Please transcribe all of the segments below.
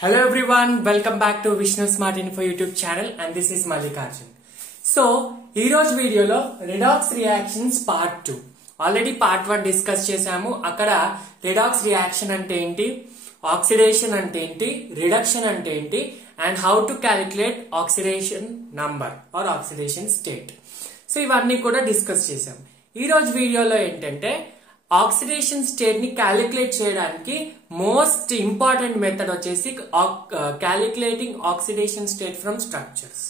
Hello everyone, welcome back to Vishnu Smart Info YouTube channel and this is Mallikarjun. So, ee roju video lo redox reactions part 2. Already part 1 discuss chesamu. Akkada redox reaction ante enti, oxidation ante enti, reduction ante enti and how to calculate oxidation number or oxidation state. So, ivanni kuda discuss chesamu. Ee roju video lo entante oxidation state ని calculate చేయడానికి most important method వచ్చేసి calculating oxidation state from structures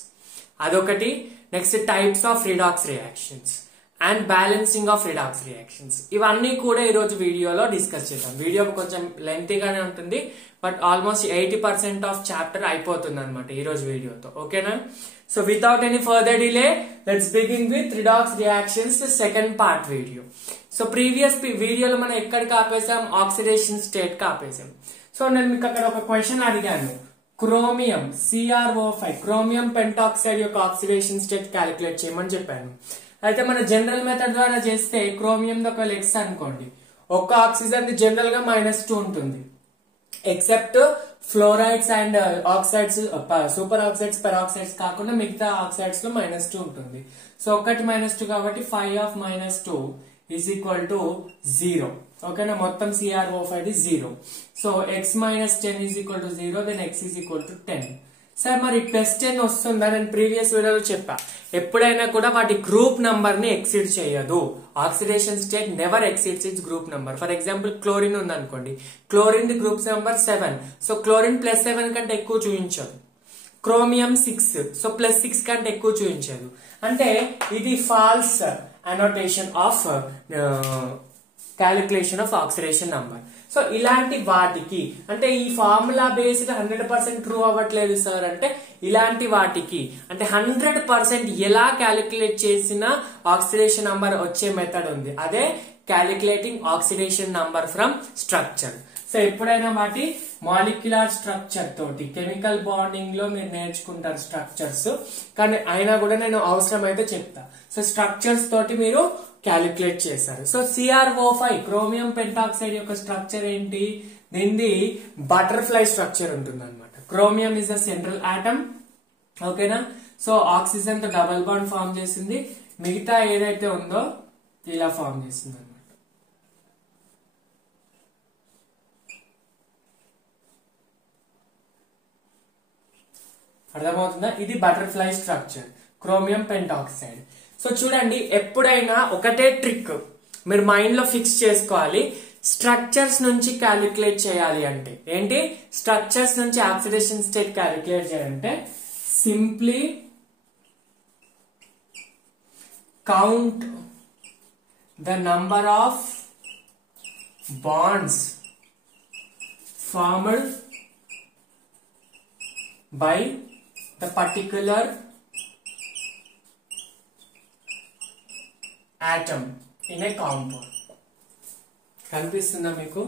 అదొకటి. Next types of redox reactions and balancing of redox reactions ఇవన్నీ కూడా ఈ రోజు వీడియోలో discuss చేద్దాం. వీడియో కొంచెం లెంతీగానే ఉంటుంది బట్ ఆల్మోస్ట్ 80% ఆఫ్ చాప్టర్ అయిపోతుంది అనమాట ఈ రోజు వీడియోతో. ఓకేనా? So without any further delay let's begin with redox reactions second part video. So previous వీడియోలో మనం ఎక్కడికి ఆపేసాం? ఆక్సిడేషన్ స్టేట్ కి ఆపేసాం. సో నేను మీకు అక్కడ ఒక క్వశ్చన్ అడిగాను, క్రోమియం CrO5 క్రోమియం పెంటాక్సైడ్ యొక్క ఆక్సిడేషన్ స్టేట్ క్యాలిక్యులేట్ చేయమని చెప్పాను. అయితే మన జనరల్ మెథడ్ ద్వారా చేస్తే క్రోమియం ఒక X అనుకోండి, ఒక్క ఆక్సిజన్ జనరల్ గా -2 ఉంటుంది except fluorides and oxides, super oxides, peroxides కాకుండా మిగతా ఆక్సైడ్స్ లో -2 ఉంటుంది. సో ఒకటి -2 కాబట్టి 5 of -2 is equal to 0. ఓకేనా? మొత్తం CrO5 is 0. So x minus 10 is equal to 0, then x is equal to 10. Sir మరి +10 వస్తుందా? నేను ప్రీవియస్ వీడియోలో చెప్పా, ఎప్పుడైనా కూడా వాటి గ్రూప్ నంబర్ ని ఎక్సీడ్ చేయదు. Oxidation state never exceeds it's group number. For example chlorine ఉంది అనుకోండి, chlorine the group number 7. So chlorine +7 కంటే ఎక్కువ చూపించదు. క్రోమియం 6, సో +6 కంటే ఎక్కువ చూపించదు. అంటే ఇది false annotation of calculation of oxidation number. So ఇలాంటి వాటికి అంటే ఈ ఫార్ములా బేస్డ్ 100% ట్రూ అవ్వట్లేదు సార్ అంటే ఇలాంటి వాటికి అంటే 100% ఎలా క్యాలిక్యులేట్ చేసిన ఆక్సిడేషన్ నంబర్ వచ్చే మెథడ్ ఉంది, అదే calculating oxidation number from structure. So ఎప్పుడైనా వాటి మాలిక్యులర్ స్ట్రక్చర్ తోటి కెమికల్ బాండింగ్ లో మీరు నేర్చుకుంటారు స్ట్రక్చర్స్, కానీ అయినా కూడా నేను అవసరం అయితే చెప్తా. సో స్ట్రక్చర్స్ తోటి మీరు క్యాలిక్యులేట్ చేశారు. సో CrO5 క్రోమియం పెంటాక్సైడ్ యొక్క స్ట్రక్చర్ ఏంటి? దీనిది బటర్ఫ్లై స్ట్రక్చర్ ఉంటుంది అనమాట. Chromium is the central atom. ఓకేనా? సో ఆక్సిజన్ తో డబుల్ బాండ్ ఫామ్ చేసింది, మిగతా ఏదైతే ఉందో ఇలా ఫామ్ చేసింది. అర్థమవుతుందా? ఇది butterfly structure chromium pentoxide. So చూడండి, ఎప్పుడైనా ఒకటే ట్రిక్ మీరు మైండ్ లో ఫిక్స్ చేసుకోవాలి. స్ట్రక్చర్స్ నుంచి క్యాలిక్యులేట్ చేయాలి అంటే ఏంటి? స్ట్రక్చర్స్ నుంచి ఆక్సిడేషన్ స్టేట్ క్యాలిక్యులేట్ చేయాలంటే simply count the number of bonds formed by the particular atom in a compound. కనిపిస్తుందా మీకు?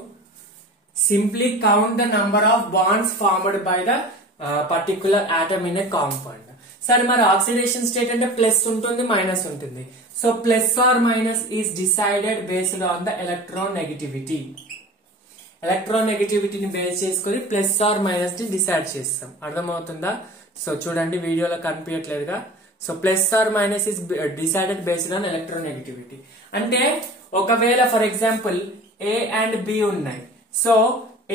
Simply count the number of bonds formed by the particular atom in a compound. సరే, మరి oxidation state అంటే plus ఉంటుంది, minus ఉంటుంది. So plus or minus is decided based on the electronegativity. ఎలక్ట్రోనెగటివిటీని base చేసుకుని plus or minus ని decide చేస్తాం. అర్థమవుతుందా? సో చూడండి, వీడియోలో కనిపించట్లేదుగా. So plus or minus is decided based on electronegativity. అంటే ఒకవేళ for example A and B ఉన్నాయి, సో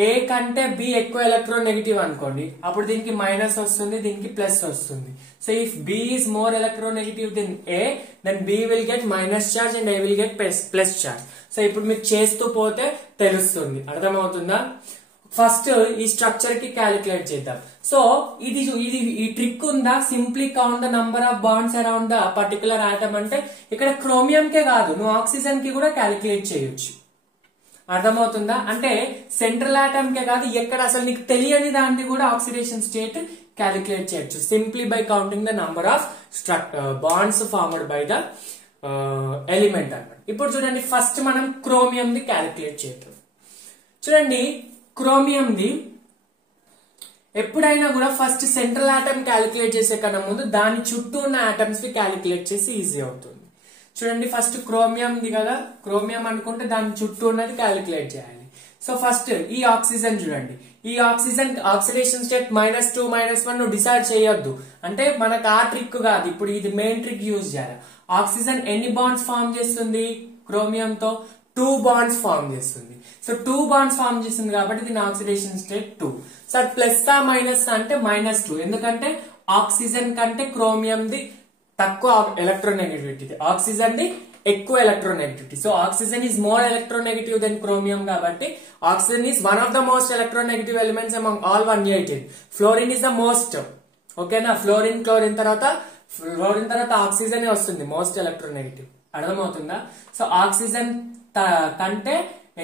A కంటే B ఎక్కువ ఎలక్ట్రోనెగటివ్ అనుకోండి, అప్పుడు దీనికి మైనస్ వస్తుంది, దీనికి ప్లస్ వస్తుంది. So if B is more electronegative than A, then B will get minus charge and A will get plus charge. So ఇప్పుడు మీకు చేస్తూ పోతే తెలుస్తుంది. అర్థమవుతుందా? ఫస్ట్ ఈ స్ట్రక్చర్ కి క్యాలిక్యులేట్ చేద్దాం. సో ఇది ఈ ట్రిక్ ఉందా? Simply count the number of bonds around the particular atom అంటే ఇక్కడ క్రోమియం కే కాదు, నువ్వు ఆక్సిజన్ కి కూడా క్యాలిక్యులేట్ చేయొచ్చు. అర్థమవుతుందా? అంటే సెంట్రల్ ఆటమ్ కే కాదు, ఎక్కడ అసలు నీకు తెలియని దాన్ని కూడా ఆక్సిడేషన్ స్టేట్ క్యాలిక్యులేట్ చేయొచ్చు simply by counting the number of bonds formed by the element అన్నమాట. ఇప్పుడు చూడండి, ఫస్ట్ మనం క్రోమియం ది క్యాలిక్యులేట్ చేద్దాం. చూడండి, క్రోమియం ది ఎప్పుడైనా కూడా ఫస్ట్ సెంట్రల్ ఆటమ్ క్యాలిక్యులేట్ చేసే కన్నా ముందు దాని చుట్టూ ఉన్న ఆటమ్స్ ని క్యాలిక్యులేట్ చేసి ఈజీ అవుతుంది. చూడండి, ఫస్ట్ క్రోమియం ది కదా, క్రోమియం అనుకుంటే దాని చుట్టూ ఉన్నది క్యాలిక్యులేట్ చేయాలి. సో ఫస్ట్ ఈ ఆక్సిజన్ చూడండి, ఈ ఆక్సిజన్ ఆక్సిడేషన్ స్టేట్ -2 -1 నువ్వు డిసైడ్ చేయొద్దు, అంటే మనకు ఆ ట్రిక్ కాదు, ఇప్పుడు ఇది మెయిన్ ట్రిక్ యూజ్ చేయాలి. ఆక్సిజన్ ఎన్ని బాండ్స్ ఫామ్ చేస్తుంది క్రోమియంతో? 2 బాండ్స్ ఫామ్ చేస్తుంది. సో 2 బాండ్స్ ఫామ్ చేస్తుంది కాబట్టి దీని oxidation state 2. Sir plus minus అంటే -2, ఎందుకంటే ఆక్సిజన్ కంటే క్రోమియంది తక్కువ ఎలక్ట్రోనెగటివిటీ, ఆక్సిజన్ ది ఎక్కువ electronegativity. So oxygen is more electronegative than chromium కాబట్టి oxygen is one of the most electronegative elements among all 118. Fluorine is the most, ఓకేనా? ఫ్లోరిన్ తర్వాత ఆక్సిజన్ వస్తుంది మోస్ట్ ఎలక్ట్రోనెగటివ్. అర్థమవుతుందా? సో ఆక్సిజన్ కంటే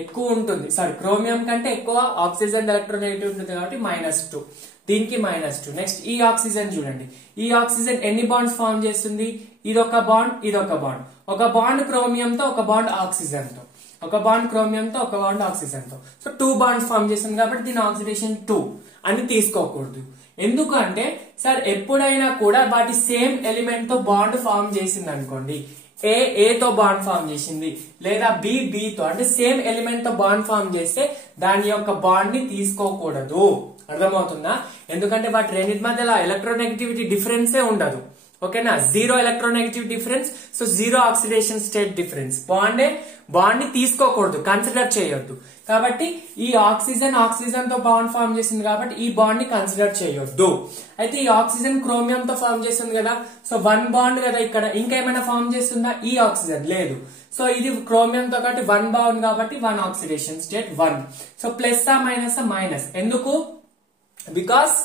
ఎక్కువ ఉంటుంది, సారీ క్రోమియం కంటే ఎక్కువ ఆక్సిజన్ ఎలక్ట్రోనెగటివ్ ఉంటుంది కాబట్టి -2, దీనికి -2. నెక్స్ట్ ఈ ఆక్సిజన్ చూడండి, ఈ ఆక్సిజన్ ఎన్ని బాండ్స్ ఫామ్ చేస్తుంది? ఇదొక బాండ్, ఇదొక బాండ్, ఒక బాండ్ క్రోమియంతో ఒక బాండ్ ఆక్సిజన్ తో, ఒక బాండ్ క్రోమియంతో ఒక బాండ్ ఆక్సిజన్ తో. సో 2 బాండ్స్ ఫామ్ చేస్తుంది కాబట్టి దీని ఆక్సిడేషన్ 2 అని తీసుకోకూడదు. ఎందుకంటే సార్ ఎప్పుడైనా కూడా వాటి సేమ్ ఎలిమెంట్ తో బాండ్ ఫామ్ చేసింది అనుకోండి, ఏ తో బాండ్ ఫామ్ చేసింది లేదా బి తో, అంటే సేమ్ ఎలిమెంట్ తో బాండ్ ఫామ్ చేస్తే దాని యొక్క బాండ్ ని తీసుకోకూడదు. అర్థమవుతుందా? ఎందుకంటే వాటి రెండింటి మధ్యలో ఎలక్ట్రోనెగటివిటీ డిఫరెన్సే ఉండదు, ఓకేనా? 0 electronegative difference, so 0 oxidation state difference. Bond ని తీసుకోకూడదు, కన్సిడర్ చేయొద్దు. కాబట్టి ఈ ఆక్సిజన్ తో బాండ్ ఫామ్ చేసింది కాబట్టి ఈ బాండ్ ని కన్సిడర్ చేయొద్దు. అయితే ఈ ఆక్సిజన్ క్రోమియం తో ఫామ్ చేస్తుంది కదా, సో 1 బాండ్ కదా, ఇక్కడ ఇంకేమైనా ఫామ్ చేస్తుందా? ఈ ఆక్సిజన్ లేదు. సో ఇది క్రోమియం తో కాబట్టి 1 బాండ్ కాబట్టి 1 oxidation state 1. So plus minus ఎందుకు? Because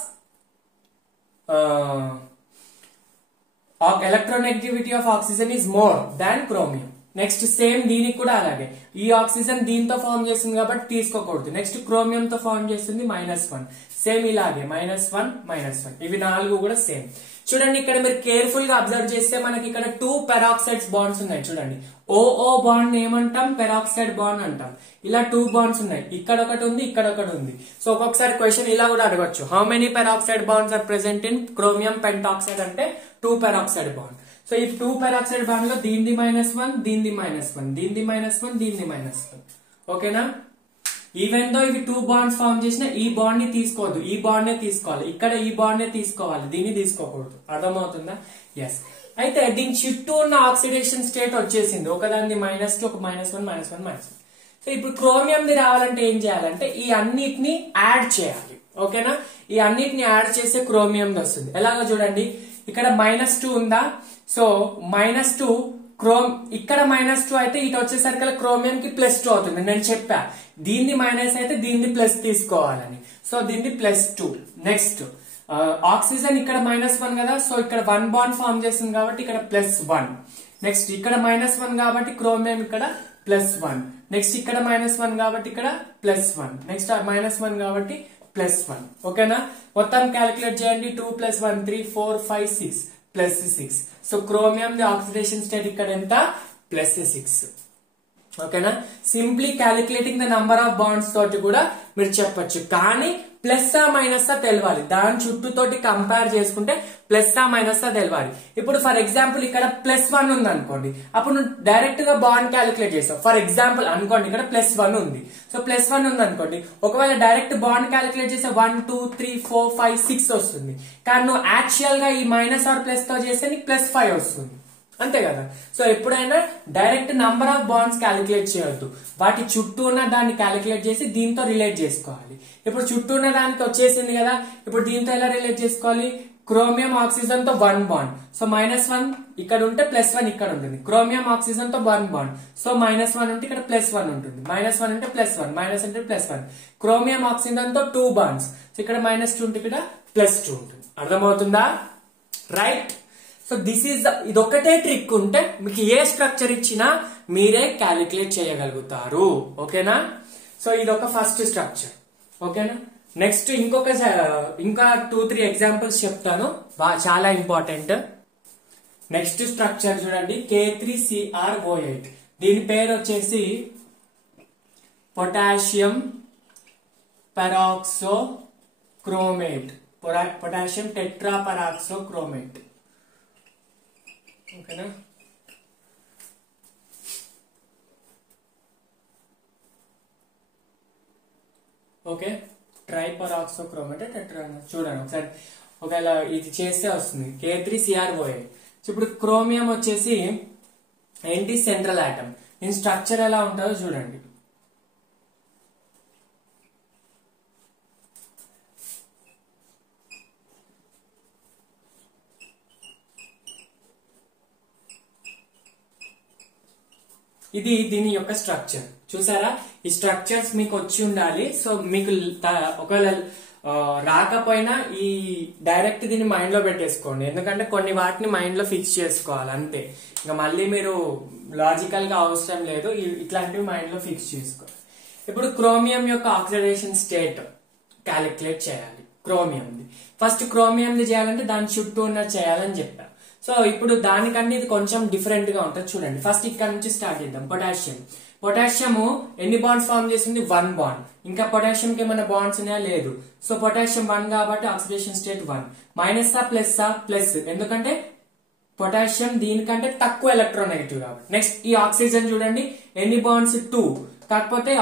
electronegativity of oxygen is more than chromium. Next same దీనికి కూడా అలాగే, ఈ ఆక్సిజన్ దీంతో ఫామ్ చేస్తుంది కాబట్టి తీసుకోకూడదు. నెక్స్ట్ క్రోమియం తో ఫామ్ చేస్తుంది -1, సేమ్ ఇలాగే -1 ఇవి 4 కూడా సేమ్. చూడండి ఇక్కడ మీరు కేర్ఫుల్ గా అబ్జర్వ్ చేస్తే మనకి ఇక్కడ 2 పెరాక్సైడ్స్ బాండ్స్ ఉన్నాయి. చూడండి ఓ బాండ్ ఏమంటాం? పెరాక్సైడ్ బాండ్ అంటాం. ఇలా 2 బాండ్స్ ఉన్నాయి, ఇక్కడ ఒకటి ఉంది, ఇక్కడ ఒకటి ఉంది. సో ఒక్కొక్కసారి క్వశ్చన్ ఇలా కూడా అడగచ్చు, how many peroxide bonds are present in chromium pentoxide అంటే 2 పెరాక్సైడ్ బాండ్. సో ఈ 2 పెరాక్సైడ్ బాండ్ లో దీనిది -1, దీనిది -1, దీనిది -1, దీనిది -1, ఓకేనా? ఈవెన్ దో ఇవి 2 బాండ్స్ ఫామ్ చేసిన ఈ బాండ్ ని తీసుకోవద్దు, ఈ బాండ్ నే తీసుకోవాలి, ఇక్కడ ఈ బాండ్ నే తీసుకోవాలి, దీన్ని తీసుకోకూడదు. అర్థమవుతుందా? ఎస్. అయితే దీని చుట్టూ ఉన్న ఆక్సిడేషన్ స్టేట్ వచ్చేసింది, ఒకదాన్ని -2, ఒక -1. సో ఇప్పుడు క్రోమియం ది రావాలంటే ఏం చేయాలంటే ఈ అన్నిటిని యాడ్ చేయాలి, ఓకేనా? ఈ అన్నిటిని యాడ్ చేసే క్రోమియం వస్తుంది. ఎలాగో చూడండి, ఇక్కడ -2 ఉందా, సో -2 ఇక్కడ -2 అయితే ఇటు వచ్చేసరికి క్రోమియం కి +2 అవుతుంది. నేను చెప్పా దీన్ని మైనస్ అయితే దీన్ని ప్లస్ తీసుకోవాలని, సో దీన్ని +2. నెక్స్ట్ ఆక్సిజన్ ఇక్కడ -1 కదా, సో ఇక్కడ 1 బాండ్ ఫామ్ చేస్తుంది కాబట్టి ఇక్కడ +1. నెక్స్ట్ ఇక్కడ -1 కాబట్టి క్రోమియం ఇక్కడ +1. నెక్స్ట్ ఇక్కడ -1 కాబట్టి ఇక్కడ +1. నెక్స్ట్ -1 కాబట్టి +1, ఓకేనా? మొత్తం క్యాలిక్యులేట్ చేయండి, 2 + 1 3 4 5 6 +6. So chromium the oxidation state ఇక్కడ ఎంత? +6, ఓకేనా? Simply calculating the number of bonds తోటి కూడా మీరు చెప్పొచ్చు, కానీ ప్లస్ మైనస్ తెలవాలి. దాని చుట్టూతోటి కంపేర్ చేసుకుంటే ప్లస్ మైనస్ తెలవాలి. ఇప్పుడు ఫర్ ఎగ్జాంపుల్ ఇక్కడ +1 ఉంది అనుకోండి, అప్పుడు నువ్వు డైరెక్ట్ గా బాండ్ క్యాలిక్యులేట్ చేస్తావు. ఫర్ ఎగ్జాంపుల్ అనుకోండి ఇక్కడ +1 ఉంది, సో +1 ఉంది అనుకోండి, ఒకవేళ డైరెక్ట్ బాండ్ క్యాలిక్యులేట్ చేస్తే 1 2 3 4 5 6 వస్తుంది. కానీ నువ్వు యాక్చువల్ గా ఈ మైనస్ ఆర్ ప్లస్ తో చేస్తే నీకు +5 వస్తుంది, అంతే కదా? సో ఎప్పుడైనా direct number of bonds calculate చేయొద్దు, వాటి చుట్టూ ఉన్న దాన్ని క్యాలిక్యులేట్ చేసి దీంతో రిలేట్ చేసుకోవాలి. ఇప్పుడు చుట్టూ ఉన్న దానికి వచ్చేసింది కదా, ఇప్పుడు దీంతో ఎలా రిలేట్ చేసుకోవాలి? క్రోమియం ఆక్సిజన్ తో 1 బాండ్, సో -1 ఇక్కడ ఉంటే +1 ఇక్కడ ఉంటుంది. క్రోమియం ఆక్సిజన్ తో 1 బాండ్, సో -1 ఉంటే ఇక్కడ +1 ఉంటుంది. -1 అంటే +1, మైనస్ అంటే +1. క్రోమియం ఆక్సిజన్ తో 2 బాండ్స్, సో ఇక్కడ -2 ఉంటే ఇక్కడ +2 ఉంటుంది. అర్థమవుతుందా? రైట్. సో దిస్ ఈజ్ ఇదొక్కటే ట్రిక్ ఉంటే మీకు ఏ స్ట్రక్చర్ ఇచ్చినా మీరే క్యాలిక్యులేట్ చేయగలుగుతారు, ఓకేనా? సో ఇదొక ఫస్ట్ స్ట్రక్చర్, ఓకేనా? నెక్స్ట్ ఇంకా 2-3 ఎగ్జాంపుల్స్ చెప్తాను, చాలా ఇంపార్టెంట్. నెక్స్ట్ స్ట్రక్చర్ చూడండి, K3CrO8. దీని పేరు వచ్చేసి పొటాషియం పెరాక్సోక్రోమేట్, పొటాషియం టెట్రాపెరాక్సోక్రోమేట్, ఓకేనా? ఓకే, ట్రైపరాక్సోక్రోమ్ అంటే టెట్రా. చూడండి ఒకసారి, ఒకవేళ ఇది చేస్తే వస్తుంది K3CrOA. ఇప్పుడు క్రోమియం వచ్చేసి ఏంటి, సెంట్రల్ ఆటమ్. దీని స్ట్రక్చర్ ఎలా ఉంటుందో చూడండి. ఇది దీని యొక్క స్ట్రక్చర్ చూసారా. ఈ స్ట్రక్చర్స్ మీకు వచ్చి ఉండాలి. సో మీకు ఒకవేళ రాకపోయినా ఈ డైరెక్ట్ దీన్ని మైండ్ లో పెట్టేసుకోండి, ఎందుకంటే కొన్ని వాటిని మైండ్ లో ఫిక్స్ చేసుకోవాలి అంతే. ఇంకా మళ్ళీ మీరు లాజికల్ గా అవసరం లేదు, ఇట్లాంటివి మైండ్ లో ఫిక్స్ చేసుకోవాలి. ఇప్పుడు క్రోమియం యొక్క ఆక్సిడేషన్ స్టేట్ క్యాలిక్యులేట్ చేయాలి. క్రోమియంది ఫస్ట్ క్రోమియంది చేయాలంటే దాని చుట్టూ ఉన్నది చేయాలని చెప్పా. సో ఇప్పుడు దానికంటే ఇది కొంచెం డిఫరెంట్ గా ఉంటుంది చూడండి. ఫస్ట్ ఇక్కడ నుంచి స్టార్ట్ చేద్దాం. పొటాషియం. పొటాషియం ఎన్ని బాండ్స్ ఫార్మ్ చేస్తుంది, 1 బాండ్. ఇంకా పొటాషియం కి ఏమైనా బాండ్స్ ఉన్నాయా, లేదు. సో పొటాషియం 1 కాబట్టి ఆక్సిడేషన్ స్టేట్ 1. మైనస్ ప్లస్, ఎందుకంటే పొటాషియం దీనికంటే తక్కువ ఎలక్ట్రోనెగటివ్ కాబట్టి. నెక్స్ట్ ఈ ఆక్సిజన్ చూడండి, ఎన్ని బాండ్స్, 2. కాకపోతే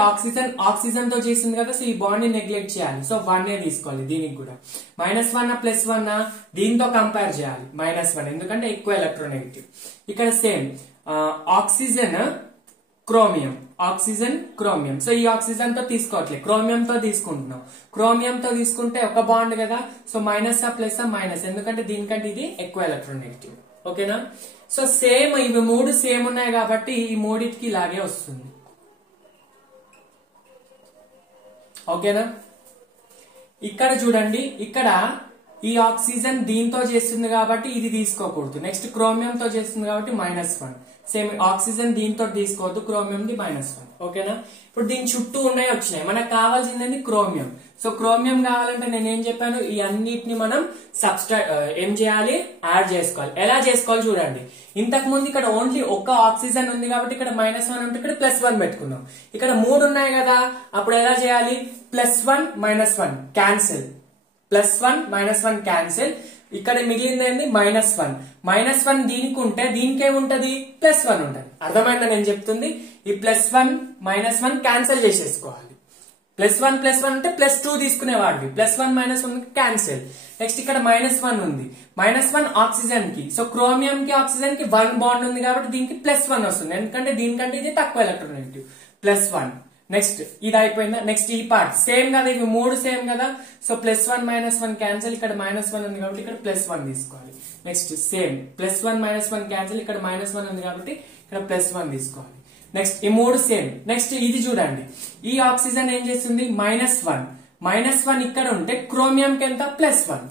ఆక్సిజన్ తో చేసింది కదా, సో ఈ బాండ్ ని నెగ్లెక్ట్ చేయాలి. సో 1 తీసుకోవాలి దీనికి కూడా. -1 +1 దీంతో కంపేర్ చేయాలి, -1 ఎందుకంటే ఎక్కువ ఎలక్ట్రోనెగటివ్. ఇక్కడ సేమ్ ఆక్సిజన్ క్రోమియం. సో ఈ ఆక్సిజన్ తో తీసుకోవట్లేదు, క్రోమియం తో తీసుకుంటున్నాం. క్రోమియం తో తీసుకుంటే ఒక బాండ్ కదా, సో మైనస్ ఎందుకంటే దీనికంటే ఇది ఎక్కువ ఎలక్ట్రోనెగటివ్. ఓకేనా. సో సేమ్ ఇవి 3 సేమ్ ఉన్నాయి కాబట్టి ఈ మూడింటికి ఇలాగే వస్తుంది. ఓకేనా. ఇక్కడ చూడండి, ఇక్కడ ఈ ఆక్సిజన్ దీంతో చేస్తుంది కాబట్టి ఇది తీసుకోకూడదు. నెక్స్ట్ క్రోమియం తో చేస్తుంది కాబట్టి -1. సేమ్ ఆక్సిజన్ దీంతో తీసుకోవద్దు, క్రోమియం ది -1. ఓకేనా. ఇప్పుడు దీని చుట్టూ ఉన్నాయి వచ్చినాయి, మనకు కావాల్సింది క్రోమియం. సో క్రోమియం కావాలంటే నేను ఏం చెప్పాను, ఈ అన్నిటిని మనం ఏం చేయాలి, యాడ్ చేసుకోవాలి. ఎలా చేసుకోవాలి చూడండి. ఇంతకు ముందు ఇక్కడ ఓన్లీ ఒక ఆక్సిజన్ ఉంది కాబట్టి ఇక్కడ -1 ఉంటే ఇక్కడ +1 పెట్టుకున్నాం. ఇక్కడ 3 ఉన్నాయి కదా, అప్పుడు ఎలా చేయాలి, +1 -1 క్యాన్సిల్, +1 -1 ఇక్కడ మిగిలింది ఏంది, -1 దీనికి ఉంటే దీనికి ఏముంటది, +1 ఉంటది. అర్థమైందా నేను చెప్తుంది. ఈ +1 -1 క్యాన్సిల్ చేసేసుకోవాలి. +1 అంటే +2 తీసుకునేవాడివి, +1 -1 క్యాన్సిల్. నెక్స్ట్ ఇక్కడ -1 ఉంది, -1 ఆక్సిజన్ కి. సో క్రోమియం కి ఆక్సిజన్ కి 1 బాండ్ ఉంది కాబట్టి దీనికి +1 వస్తుంది, ఎందుకంటే దీనికంటే ఇది తక్కువ ఎలక్ట్రోనెగటివ్. +1. నెక్స్ట్ ఇది అయిపోయిందా. నెక్స్ట్ ఈ పార్ట్ సేమ్ కదా, ఇవి 3 సేమ్ కదా. సో +1 -1 క్యాన్సిల్, ఇక్కడ -1 ఉంది కాబట్టి ఇక్కడ +1 తీసుకోవాలి. నెక్స్ట్ సేమ్ +1 -1 క్యాన్సిల్, ఇక్కడ -1 ఉంది కాబట్టి ఇక్కడ +1 తీసుకోవాలి. నెక్స్ట్ ఈ 3 సేమ్. నెక్స్ట్ ఇది చూడండి, ఈ ఆక్సిజన్ ఏం చేస్తుంది, -1 ఇక్కడ ఉంటే క్రోమియం కి ఎంత, +1.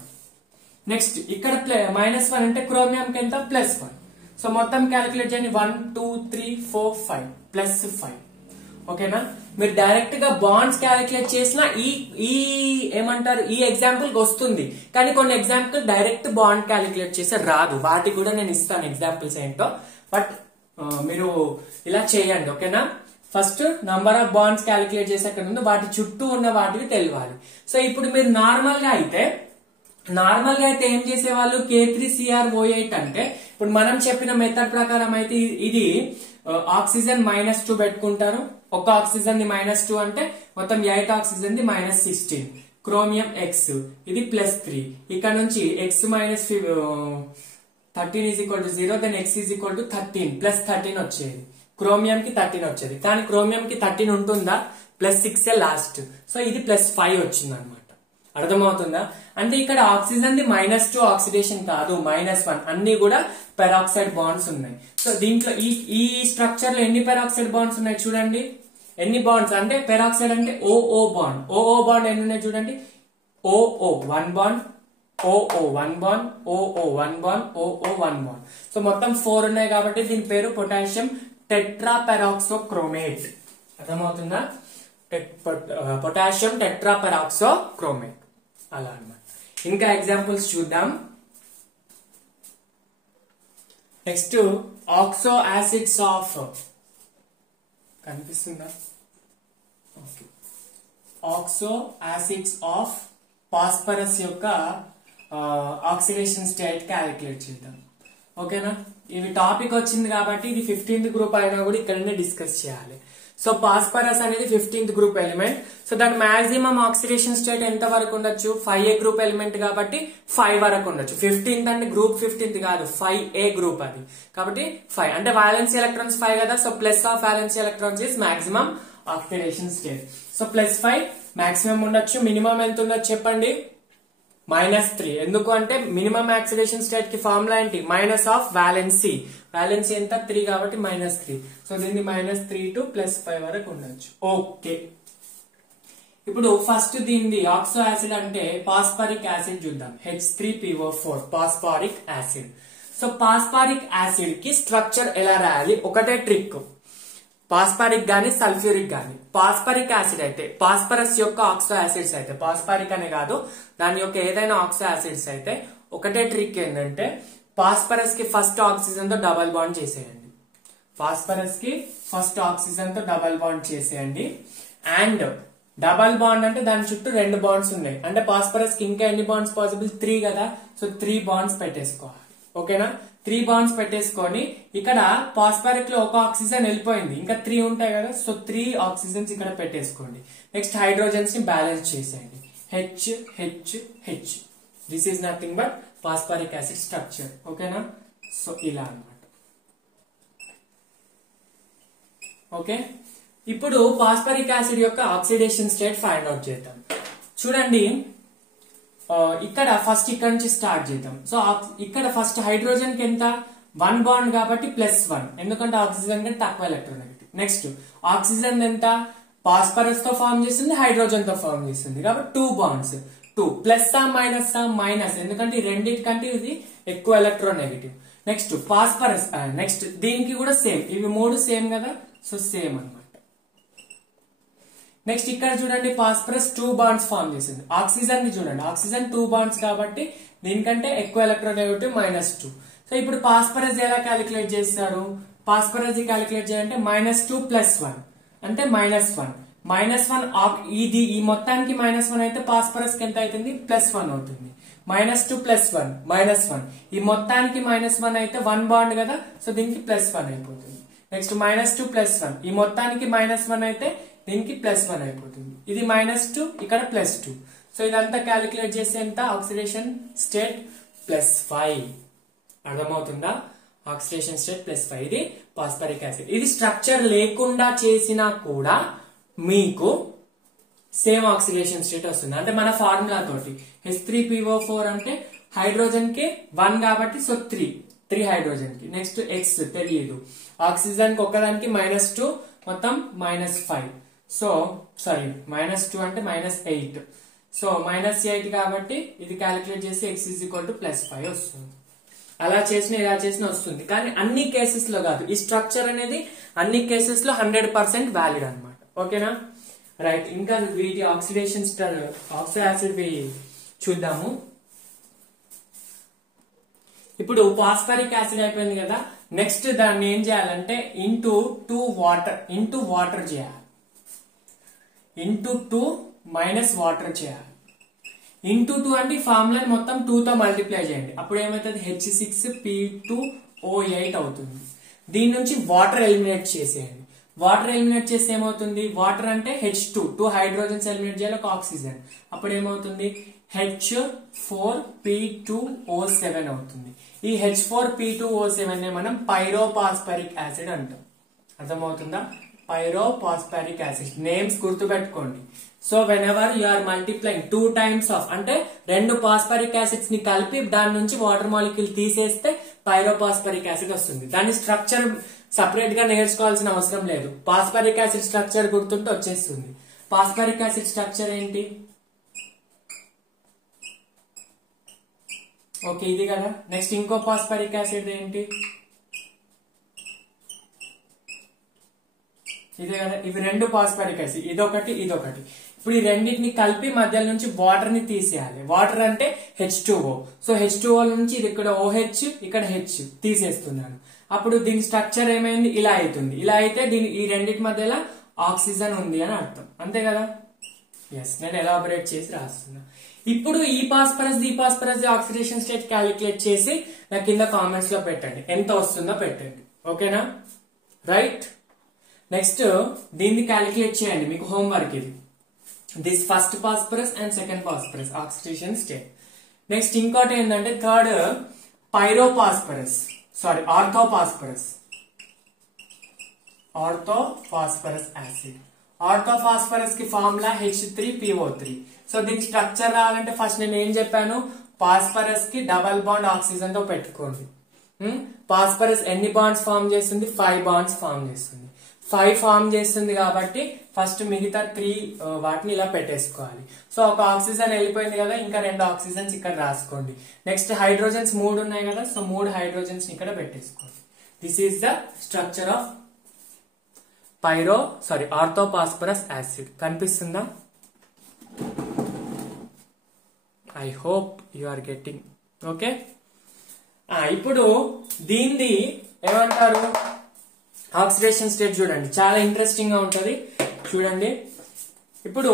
నెక్స్ట్ ఇక్కడ -1 అంటే క్రోమియం కి ఎంత, +1. సో మొత్తం క్యాలిక్యులేట్ చేయండి, 1 2 3 4 5 +5. ఓకేనా. మీరు డైరెక్ట్ గా బాండ్స్ క్యాలిక్యులేట్ చేసిన ఈ ఏమంటారు, ఈ ఎగ్జాంపుల్ వస్తుంది. కానీ కొన్ని ఎగ్జాంపుల్ డైరెక్ట్ బాండ్ క్యాలిక్యులేట్ చేస్తే రాదు, వాటికి కూడా నేను ఇస్తాను ఎగ్జాంపుల్స్ ఏంటో. బట్ మీరు ఇలా చేయండి. ఓకేనా. First number of bonds calculate చేసాక ముందు వాటి చుట్టూ ఉన్న వాటికి తెలియాలి. సో ఇప్పుడు మీరు నార్మల్ గా అయితే ఏం చేసేవాళ్ళు, K3CrO8 అంటే ఇప్పుడు మనం చెప్పిన మెథడ్ ప్రకారం అయితే ఇది ఆక్సిజన్ -2 పెట్టుకుంటారు. ఒక ఆక్సిజన్ ది -2 అంటే మొత్తం 8 ఆక్సిజన్ ది -16. క్రోమియం X ఇది +3. ఇక్కడ నుంచి X -13 = 0, దెన్ X = 13 +13 వచ్చేది. క్రోమియం కి 13 వచ్చేది, కానీ క్రోమియం కి 13 ఉంటుందా, +6 లాస్ట్. సో ఇది +5 వచ్చింది అనమాట. అర్థమవుతుందా. అంటే ఇక్కడ ఆక్సిజన్ ది -2 ఆక్సిడేషన్ కాదు, -1 అన్ని కూడా పెరాక్సైడ్ బాండ్స్ ఉన్నాయి. సో దీంట్లో ఈ స్ట్రక్చర్ లో ఎన్ని పెరాక్సైడ్ బాండ్స్ ఉన్నాయి చూడండి. ఎన్ని బాండ్స్ అంటే పెరాక్సైడ్ అంటే OO బాండ్ ఎన్ని ఉన్నాయి చూడండి. OO 1 bond, OO 1 bond, OO 1 bond, OO 1 bond. So మొత్తం 4 ఉన్నాయి కాబట్టి దీని పేరు పొటాషియం టెట్రాపెరాక్సోక్రోమేట్. అర్థమవుతుందా. పొటాషియం టెట్రాపెరాక్సోక్రోమేట్ అలా అన్నమాట. ఇంకా ఎగ్జాంపుల్స్ చూద్దాం. నెక్స్ట్ ఆక్సో యాసిడ్స్ ఆఫ్, కనిపిస్తుందా, okay, oxo acids of phosphorus యొక్క ఆక్సిడేషన్ స్టేట్ క్యాలిక్యులేట్ చేద్దాం. ఓకేనా. ఇవి టాపిక్ వచ్చింది కాబట్టి ఇది 15th గ్రూప్ అయినా కూడా ఇక్కడనే డిస్కస్ చేయాలి. సో పాస్పరస్ అనేది 15th గ్రూప్ ఎలిమెంట్. సో దాని మాక్సిమం ఆక్సిడేషన్ స్టేట్ ఎంత వరకు ఉండొచ్చు? 5A గ్రూప్ ఎలిమెంట్ కాబట్టి 5 వరకు ఉండొచ్చు. 15th అంటే గ్రూప్ 15th కాదు, 5A గ్రూప్ అది. కాబట్టి 5 అంటే వాలెన్స్ ఎలక్ట్రాన్స్ 5 కదా. So plus of valence electrons is maximum oxidation state. So +5 maximum ఉండొచ్చు. మినిమం ఎంత ఉండొచ్చు చెప్పండి? -3. ఎందుకు అంటే మినిమం ఆక్సిడేషన్ స్టేట్ కి ఫార్ములా ఏంటి? Minus of valency. వాలెన్సీ ఎంత? 3 కాబట్టి -3. సో దీన్ని -3 టు +5 వరకు ఉండొచ్చు. ఓకే, ఇప్పుడు ఫస్ట్ దీనిది ఆక్సో యాసిడ్ అంటే పాస్పారిక్ యాసిడ్ చూద్దాం. H3PO4 phosphoric acid. So phosphoric acid కి స్ట్రక్చర్ ఎలా రాయాలి? ఒకటే ట్రిక్. పాస్పారిక్ గాని సల్ఫ్యూరిక్ గాని, పాస్పారిక్ యాసిడ్ అయితే పాస్పరస్ యొక్క ఆక్సో యాసిడ్స్ అయితే, పాస్పారిక్ అనే కాదు దాని యొక్క ఏదైనా ఆక్సో యాసిడ్స్ అయితే ఒకటే ట్రిక్ ఏంటంటే పాస్పరస్ కి ఫస్ట్ ఆక్సిజన్ తో డబల్ బాండ్ చేసేయండి. పాస్పరస్ కి ఫస్ట్ ఆక్సిజన్ తో డబల్ బాండ్ చేసేయండి. అండ్ డబల్ బాండ్ అంటే దాని చుట్టూ 2 బాండ్స్ ఉన్నాయి. అంటే పాస్పరస్ కి ఇంకా ఎన్ని బాండ్స్ పాసిబుల్? 3 కదా. సో 3 బాండ్స్ పెట్టేసుకోవాలి. ఓకేనా? 3 బాండ్స్ పెట్టేసుకొని ఇక్కడ పాస్పారిక్ లో ఒక ఆక్సిజన్ వెళ్ళిపోయింది, ఇంకా 3 ఉంటాయి కదా. సో 3 ఆక్సిజన్స్ ఇక్కడ పెట్టేసుకోండి. నెక్స్ట్ హైడ్రోజన్స్ ని బ్యాలెన్స్ చేసేయండి. H. This is nothing but phosphoric acid structure. ఓకేనా? సో ఇలా అన్నమాట. ఓకే, ఇప్పుడు పాస్పారిక్ యాసిడ్ యొక్క ఆక్సిడేషన్ స్టేట్ ఫైండ్ అవుట్ చేద్దాం. చూడండి, ఇక్కడ ఫస్ట్ ఇక్కడ నుంచి స్టార్ట్ చేద్దాం. సో ఇక్కడ ఫస్ట్ హైడ్రోజన్ కి ఎంత? 1 బాండ్ కాబట్టి +1, ఎందుకంటే ఆక్సిజన్ కంటే తక్కువ ఎలక్ట్రోనెగటివ్. నెక్స్ట్ ఆక్సిజన్ ఎంత? పాస్పరస్ తో ఫార్మ్ చేస్తుంది, హైడ్రోజన్ తో ఫార్మ్ చేస్తుంది కాబట్టి 2 బాండ్స్. 2 ప్లస్ మైనస్, ఎందుకంటే ఈ రెండింటికంటే ఇది ఎక్కువ ఎలక్ట్రోనెగటివ్. నెక్స్ట్ పాస్పరస్, నెక్స్ట్ దీనికి కూడా సేమ్, ఇవి 3 సేమ్ కదా. సో సేమ్ అన్నమాట. నెక్స్ట్ ఇక్కడ చూడండి, పాస్పరస్ 2 బాండ్స్ ఫార్మ్ చేసింది. ఆక్సిజన్ ని చూడండి, ఆక్సిజన్ 2 బాండ్స్ కాబట్టి దీనికంటే ఎక్కువ ఎలక్ట్రోనెగటివ్ -2. సో ఇప్పుడు పాస్పరస్ ఎలా క్యాలిక్యులేట్ చేస్తారు? పాస్పరస్ క్యాలిక్యులేట్ చేయాలంటే -2 + 1 అంటే -1. ఇది ఈ మొత్తానికి -1 అయితే పాస్పరస్ కి ఎంత అవుతుంది? +1 అవుతుంది. -2 + 1 -1. ఈ మొత్తానికి -1 అయితే 1 బాండ్ కదా. సో దీనికి +1 అయిపోతుంది. నెక్స్ట్ -2 + 1, ఈ మొత్తానికి -1 అయితే దీనికి +1 అయిపోతుంది. ఇది -2, ఇక్కడ +2. సో ఇదంతా క్యాలిక్యులేట్ చేస్తే ఎంత? Oxidation state +5. అర్థమవుతుందా? Oxidation state +5. ఇది పాస్పారిక్ యాసిడ్. ఇది స్ట్రక్చర్ లేకుండా చేసినా కూడా మీకు సేమ్ ఆక్సిడేషన్ స్టేట్ వస్తుంది. అంటే మన ఫార్ములా తోటి H3PO4 అంటే హైడ్రోజన్ కి 1 కాబట్టి సో 3 హైడ్రోజన్ కి. నెక్స్ట్ X తెలియదు. ఆక్సిజన్ కి ఒక్కదానికి -2, మొత్తం -5. సో సారీ -2 అంటే -8. సో -8 కాబట్టి ఇది క్యాలిక్యులేట్ చేసి X +5 వస్తుంది. అలా చేసిన ఇలా చేసిన వస్తుంది, కానీ అన్ని కేసెస్ లో కాదు. ఈ స్ట్రక్చర్ అనేది అన్ని కేసెస్ లో 100% వ్యాలిడ్ అనమాట. ఓకేనా? రైట్, ఇంకా వీటి ఆక్సిడేషన్ ఆక్సో యాసిడ్ చూద్దాము. ఇప్పుడు పాస్పారిక్ యాసిడ్ అయిపోయింది కదా. నెక్స్ట్ దాన్ని ఏం చేయాలంటే ఇంటూ వాటర్ చేయాలి. ఇంటూ 2 - వాటర్ చేయాలి. ఇంటూ 2 అంటే ఫార్ములా మొత్తం 2 తో మల్టిప్లై చేయండి. అప్పుడు ఏమవుతుంది? H6P2O8 అవుతుంది. దీని నుంచి వాటర్ ఎలిమినేట్ చేసేయండి. వాటర్ ఎలిమినేట్ చేస్తే ఏమవుతుంది? వాటర్ అంటే H2 హైడ్రోజన్స్ ఎలిమినేట్ చేయాలి, ఒక ఆక్సిజన్. అప్పుడు ఏమవుతుంది? H4P2O7 అవుతుంది. ఈ H4P2O7 నే మనం పైరోపాస్పారిక్ యాసిడ్ అంటాం. అర్థమవుతుందా? పైరోపాస్పారిక్ యాసిడ్ నేమ్స్ గుర్తుపెట్టుకోండి. So whenever you are multiplying 2 times of అంటే 2 పాస్పారిక్ యాసిడ్స్ ని కలిపి దాని నుంచి వాటర్ మాలిక్యూల్ తీసేస్తే పైరోపాస్పారిక్ యాసిడ్ వస్తుంది. దాని స్ట్రక్చర్ సపరేట్ గా నేర్చుకోవాల్సిన అవసరం లేదు. పాస్పారిక్ యాసిడ్ స్ట్రక్చర్ గుర్తుంటే వచ్చేస్తుంది. పాస్పారిక్ యాసిడ్ స్ట్రక్చర్ ఏంటి? ఓకే, ఇది కదా. నెక్స్ట్ ఇంకో పాస్పారిక్ యాసిడ్ ఏంటి? ఇదే కదా. ఇవి 2 పాస్పారిక్ యాసిడ్, ఇదొకటి ఇదొకటి. ఇప్పుడు ఈ రెండింటిని కలిపి మధ్య నుంచి వాటర్ ని తీసేయాలి. వాటర్ అంటే H2O. సో H2O నుంచి ఇది ఇక్కడ OH, ఇక్కడ H తీసేస్తున్నాను. అప్పుడు దీని స్ట్రక్చర్ ఏమైంది? ఇలా అవుతుంది. ఇలా అయితే ఈ రెండింటి మధ్యలో ఆక్సిజన్ ఉంది అని అర్థం. అంతే కదా. ఎస్, నేను ఎలాబరేట్ చేసి రాస్తున్నా. ఇప్పుడు ఈ పాస్పరస్ ఆక్సిడేషన్ స్టేట్ క్యాలిక్యులేట్ చేసి నాకు కింద కామెంట్స్ లో పెట్టండి, ఎంత వస్తుందో పెట్టండి. ఓకేనా? రైట్. నెక్స్ట్ దీన్ని క్యాలిక్యులేట్ చేయండి, మీకు హోంవర్క్ ఇది. This first phosphorus and second phosphorus oxidation state. Next ఇంకోటి ఏంటంటే థర్డ్ పైరోఫాస్ఫరస్, సారీ ఆర్థోఫాస్ఫరస్, ఆర్థోఫాస్ఫరస్ యాసిడ్. ఆర్థోఫాస్ఫరస్ కి ఫార్ములా H3PO3. సో దీనికి స్ట్రక్చర్ రావాలంటే ఫస్ట్ నేను ఏం చెప్పాను, ఫాస్ఫరస్ కి డబల్ బాండ్ ఆక్సిజన్ తో పెట్టుకోండి. ఫాస్ఫరస్ ఎన్ని బాండ్స్ ఫామ్ చేస్తుంది, 5 బాండ్స్ ఫామ్ చేస్తుంది. 5 ఫామ్ చేస్తుంది కాబట్టి ఫస్ట్ మిగతా 3 వాటిని ఇలా పెట్టేసుకోవాలి. సో ఒక ఆక్సిజన్ వెళ్ళిపోయింది కదా, ఇంకా 2 ఆక్సిజన్స్ ఇక్కడ రాసుకోండి. నెక్స్ట్ హైడ్రోజన్స్ 3 ఉన్నాయి కదా, సో 3 హైడ్రోజన్స్ ఇక్కడ పెట్టేసుకోండి. This is the structure of orthophosphorous acid. కనిపిస్తుందా? I hope you are getting. Okay, ఇప్పుడు దీన్ని ఏమంటారు, ఆక్సిడేషన్ స్టేట్. చూడండి చాలా ఇంట్రెస్టింగ్ గా ఉంటది. చూడండి ఇప్పుడు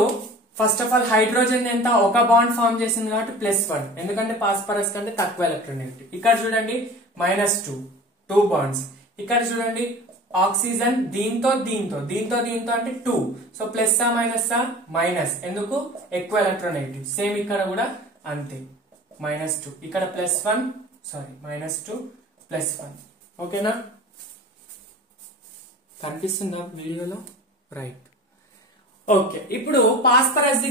ఫస్ట్ ఆఫ్ ఆల్ హైడ్రోజన్ ఎంత, ఒక బాండ్ ఫామ్ చేసింది కాబట్టి +1, ఎందుకంటే ఫాస్ఫరస్ కంటే తక్కువ ఎలక్ట్రోనెగటివ్. ఇక్కడ చూడండి -2 బాండ్స్. ఇక్కడ చూడండి ఆక్సిజన్ దీంతో అంటే 2. సో ప్లస్ మైనస్, ఎందుకు, ఎక్కువ ఎలక్ట్రోనెగటివ్. సేమ్ ఇక్కడ కూడా అంతే, -2. ఇక్కడ +1, సారీ -2 +1. ఓకేనా, కనిపిస్తుందా వీడియోలో? రైట్. ఓకే, ఇప్పుడు ఫాస్ఫరస్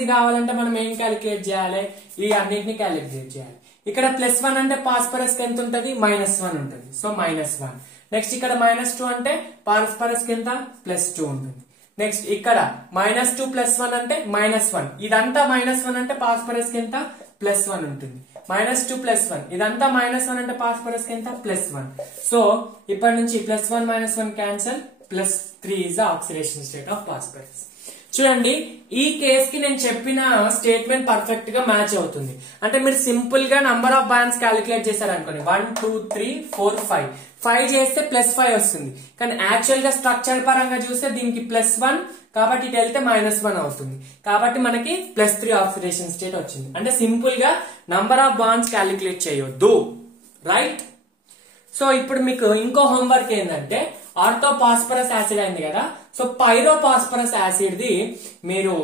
ది కావాలంటే మనం ఏం క్యాలిక్యులేట్ చేయాలి, ఈ అన్నిటిని క్యాలిక్యులేట్ చేయాలి. ఇక్కడ +1 అంటే ఫాస్ఫరస్ కి ఎంత ఉంటుంది, -1 ఉంటుంది. సో -1. నెక్స్ట్ ఇక్కడ -2 అంటే ఫాస్ఫరస్ కి ఎంత, +2 ఉంటుంది. నెక్స్ట్ ఇక్కడ -2 +1 అంటే -1. ఇదంతా -1 అంటే ఫాస్ఫరస్ కి ఎంత, +1 ఉంటుంది. -2 +1 ఇదంతా -1 అంటే ఫాస్ఫరస్ కి ఎంత, +1. సో ఇప్పటి నుంచి +1 -1 cancel, +3 is the oxidation state of phosphorus. చూడండి ఈ కేస్ కి నేను చెప్పిన స్టేట్మెంట్ పర్ఫెక్ట్ గా మ్యాచ్ అవుతుంది. అంటే మీరు సింపుల్ గా నంబర్ ఆఫ్ బాండ్స్ క్యాలిక్యులేట్ చేశారనుకోండి, 1 2 3 4 5 చేస్తే +5 వస్తుంది. కానీ యాక్చువల్ గా స్ట్రక్చర్ పరంగా చూస్తే దీనికి +1 కాబట్టి ఇటు వెళ్తే -1 అవుతుంది. కాబట్టి మనకి +3 ఆక్సిడేషన్ స్టేట్ వచ్చింది. అంటే సింపుల్ గా నంబర్ ఆఫ్ బాండ్స్ క్యాలిక్యులేట్ చేయొద్దు, రైట్. సో ఇప్పుడు మీకు ఇంకో హోంవర్క్ ఏంటంటే ఆర్థోఫాస్ఫరస్ యాసిడ్ అయింది కదా, సో పైరోఫాస్ఫరస్ యాసిడ్ ది మీరు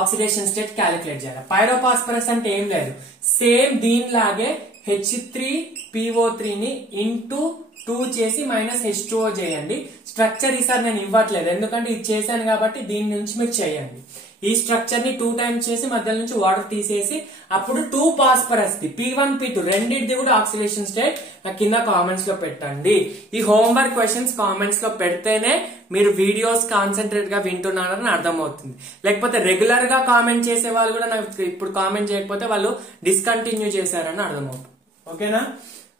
ఆక్సిడేషన్ స్టేట్ క్యాలిక్యులేట్ చేయాలి. పైరోఫాస్ఫరస్ అంటే ఏం లేదు, సేమ్ దీనిలాగే H3PO3 ని ఇంటూ 2 చేసి -H2O చేయండి. స్ట్రక్చర్ ఈసారి నేను ఇవ్వట్లేదు, ఎందుకంటే ఇది చేశాను కాబట్టి దీని నుంచి మీరు చేయండి. ఈ స్ట్రక్చర్ ని 2 టైమ్స్ చేసి మధ్య నుంచి వాటర్ తీసేసి అప్పుడు 2 ఫాస్ఫరస్ ది P1 P2 రెండింటిది కూడా ఆక్సిడేషన్ స్టేట్ కింద కామెంట్స్ లో పెట్టండి. ఈ హోంవర్క్ క్వశ్చన్స్ కామెంట్స్ లో పెడితేనే మీరు వీడియోస్ కాన్సన్ట్రేట్ గా వింటున్నారని అర్థమవుతుంది. లేకపోతే రెగ్యులర్ గా కామెంట్ చేసే వాళ్ళు కూడా నాకు ఇప్పుడు కామెంట్ చేయకపోతే వాళ్ళు డిస్కంటిన్యూ చేశారని అర్థమవుతుంది. ఓకేనా,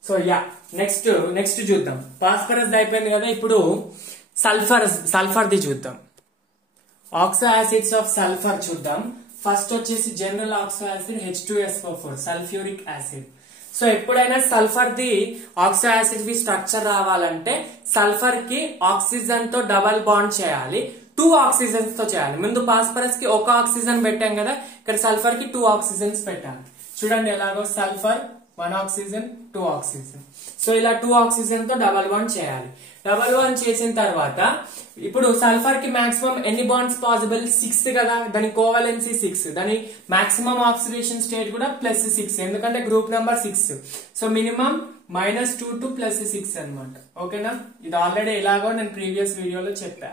సో యా నెక్స్ట్ చూద్దాం. ఫాస్ఫరస్ అయిపోయింది కదా, ఇప్పుడు సల్ఫర్ ది చూద్దాం. ఆక్సో యాసిడ్స్ ఆఫ్ సల్ఫర్ చూద్దాం. ఫస్ట్ వచ్చేసి general oxo acid H2SO4 sulphuric acid. So ఎప్పుడైనా సల్ఫర్ ది ఆక్సో యాసిడ్ వి స్ట్రక్చర్ రావాలంటే సల్ఫర్ కి ఆక్సిజన్ తో డబల్ బాండ్ చేయాలి, 2 ఆక్సిజన్స్ తో చేయాలి. ముందు ఫాస్ఫరస్ కి 1 ఆక్సిజన్ పెట్టాం కదా, ఇక్కడ సల్ఫర్ కి 2 ఆక్సిజన్స్ పెట్టాలి. చూడండి ఎలాగో, సల్ఫర్ 1 ఆక్సిజన్ 2 ఆక్సిజన్. సో ఇలా 2 ఆక్సిజన్ తో డబల్ బాండ్ చేయాలి. డబల్ బాండ్ చేసిన తర్వాత ఇప్పుడు సల్ఫర్ కి మాక్సిమం ఎన్ని బాండ్స్ పాసిబుల్, 6 కదా, దాని కోవలెన్సీ 6, దాని మాక్సిమం ఆక్సిడేషన్ స్టేట్ కూడా +6, ఎందుకంటే group number 6. So minimum -2 to +6 అన్నమాట. ఓకేనా, ఇది ఆల్రెడీ ఎలాగో నేను ప్రీవియస్ వీడియోలో చెప్పా,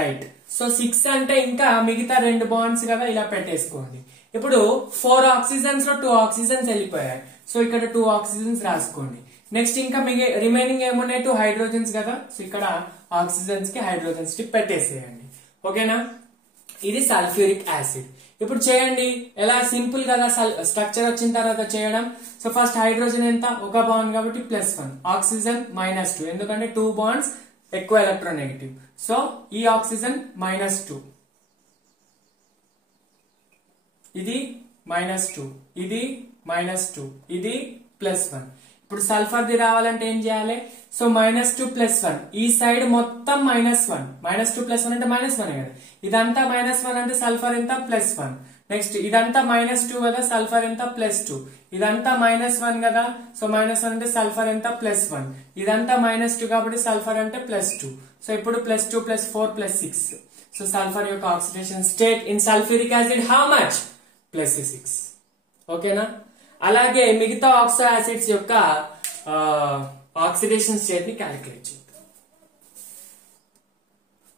రైట్. సో 6 అంటే ఇంకా మిగతా 2 బాండ్స్ కదా, ఇలా పెట్టేసుకోండి. ఇప్పుడు 4 ఆక్సిజన్స్ లో 2 ఆక్సిజన్స్ వెళ్ళిపోయాయి, సో ఇక్కడ 2 ఆక్సిజన్స్ రాసుకోండి. నెక్స్ట్ ఇంకా రిమైనింగ్ ఏమున్నాయి, 2 హైడ్రోజన్స్ కదా, సో ఇక్కడ ఆక్సిజన్స్ కి హైడ్రోజన్స్ కి పెట్టేసేయండి. ఓకేనా, ఇది సల్ఫ్యూరిక్ యాసిడ్. ఇప్పుడు చేయండి ఎలా, సింపుల్ కదా స్ట్రక్చర్ వచ్చిన తర్వాత చేయడం. సో ఫస్ట్ హైడ్రోజన్ ఎంత, 1 బాండ్ కాబట్టి +1, ఆక్సిజన్ -2 ఎందుకంటే 2 బాండ్స్ ఎక్కువ ఎలక్ట్రోనెగటివ్. సో ఈ ఆక్సిజన్ -2, ఇది -2, ఇది -2, ఇది +1. ఇప్పుడు సల్ఫర్ ది రావాలంటే ఏం చేయాలి, సో -2 +1, ఈ సైడ్ మొత్తం -1, -2 +1 అంటే -1 కదా, ఇదంతా -1 అంటే సల్ఫర్ ఎంత, +1. నెక్స్ట్ ఇదంతా -2 కదా, సల్ఫర్ ఎంత, +2. ఇదంతా -1 కదా, సో -1 అంటే సల్ఫర్ ఎంత, +1. ఇదంతా -2 కాబట్టి సల్ఫర్ అంటే +2. సో ఇప్పుడు +2 +4 +6. సో సల్ఫర్ యొక్క oxidation state in sulphuric acid how much? +6. ఓకేనా? అలాగే మిగతా ఆక్సో యాసిడ్స్ యొక్క ఆక్సిడేషన్ స్టేట్ ని క్యాలిక్యులేట్ చేద్దాం.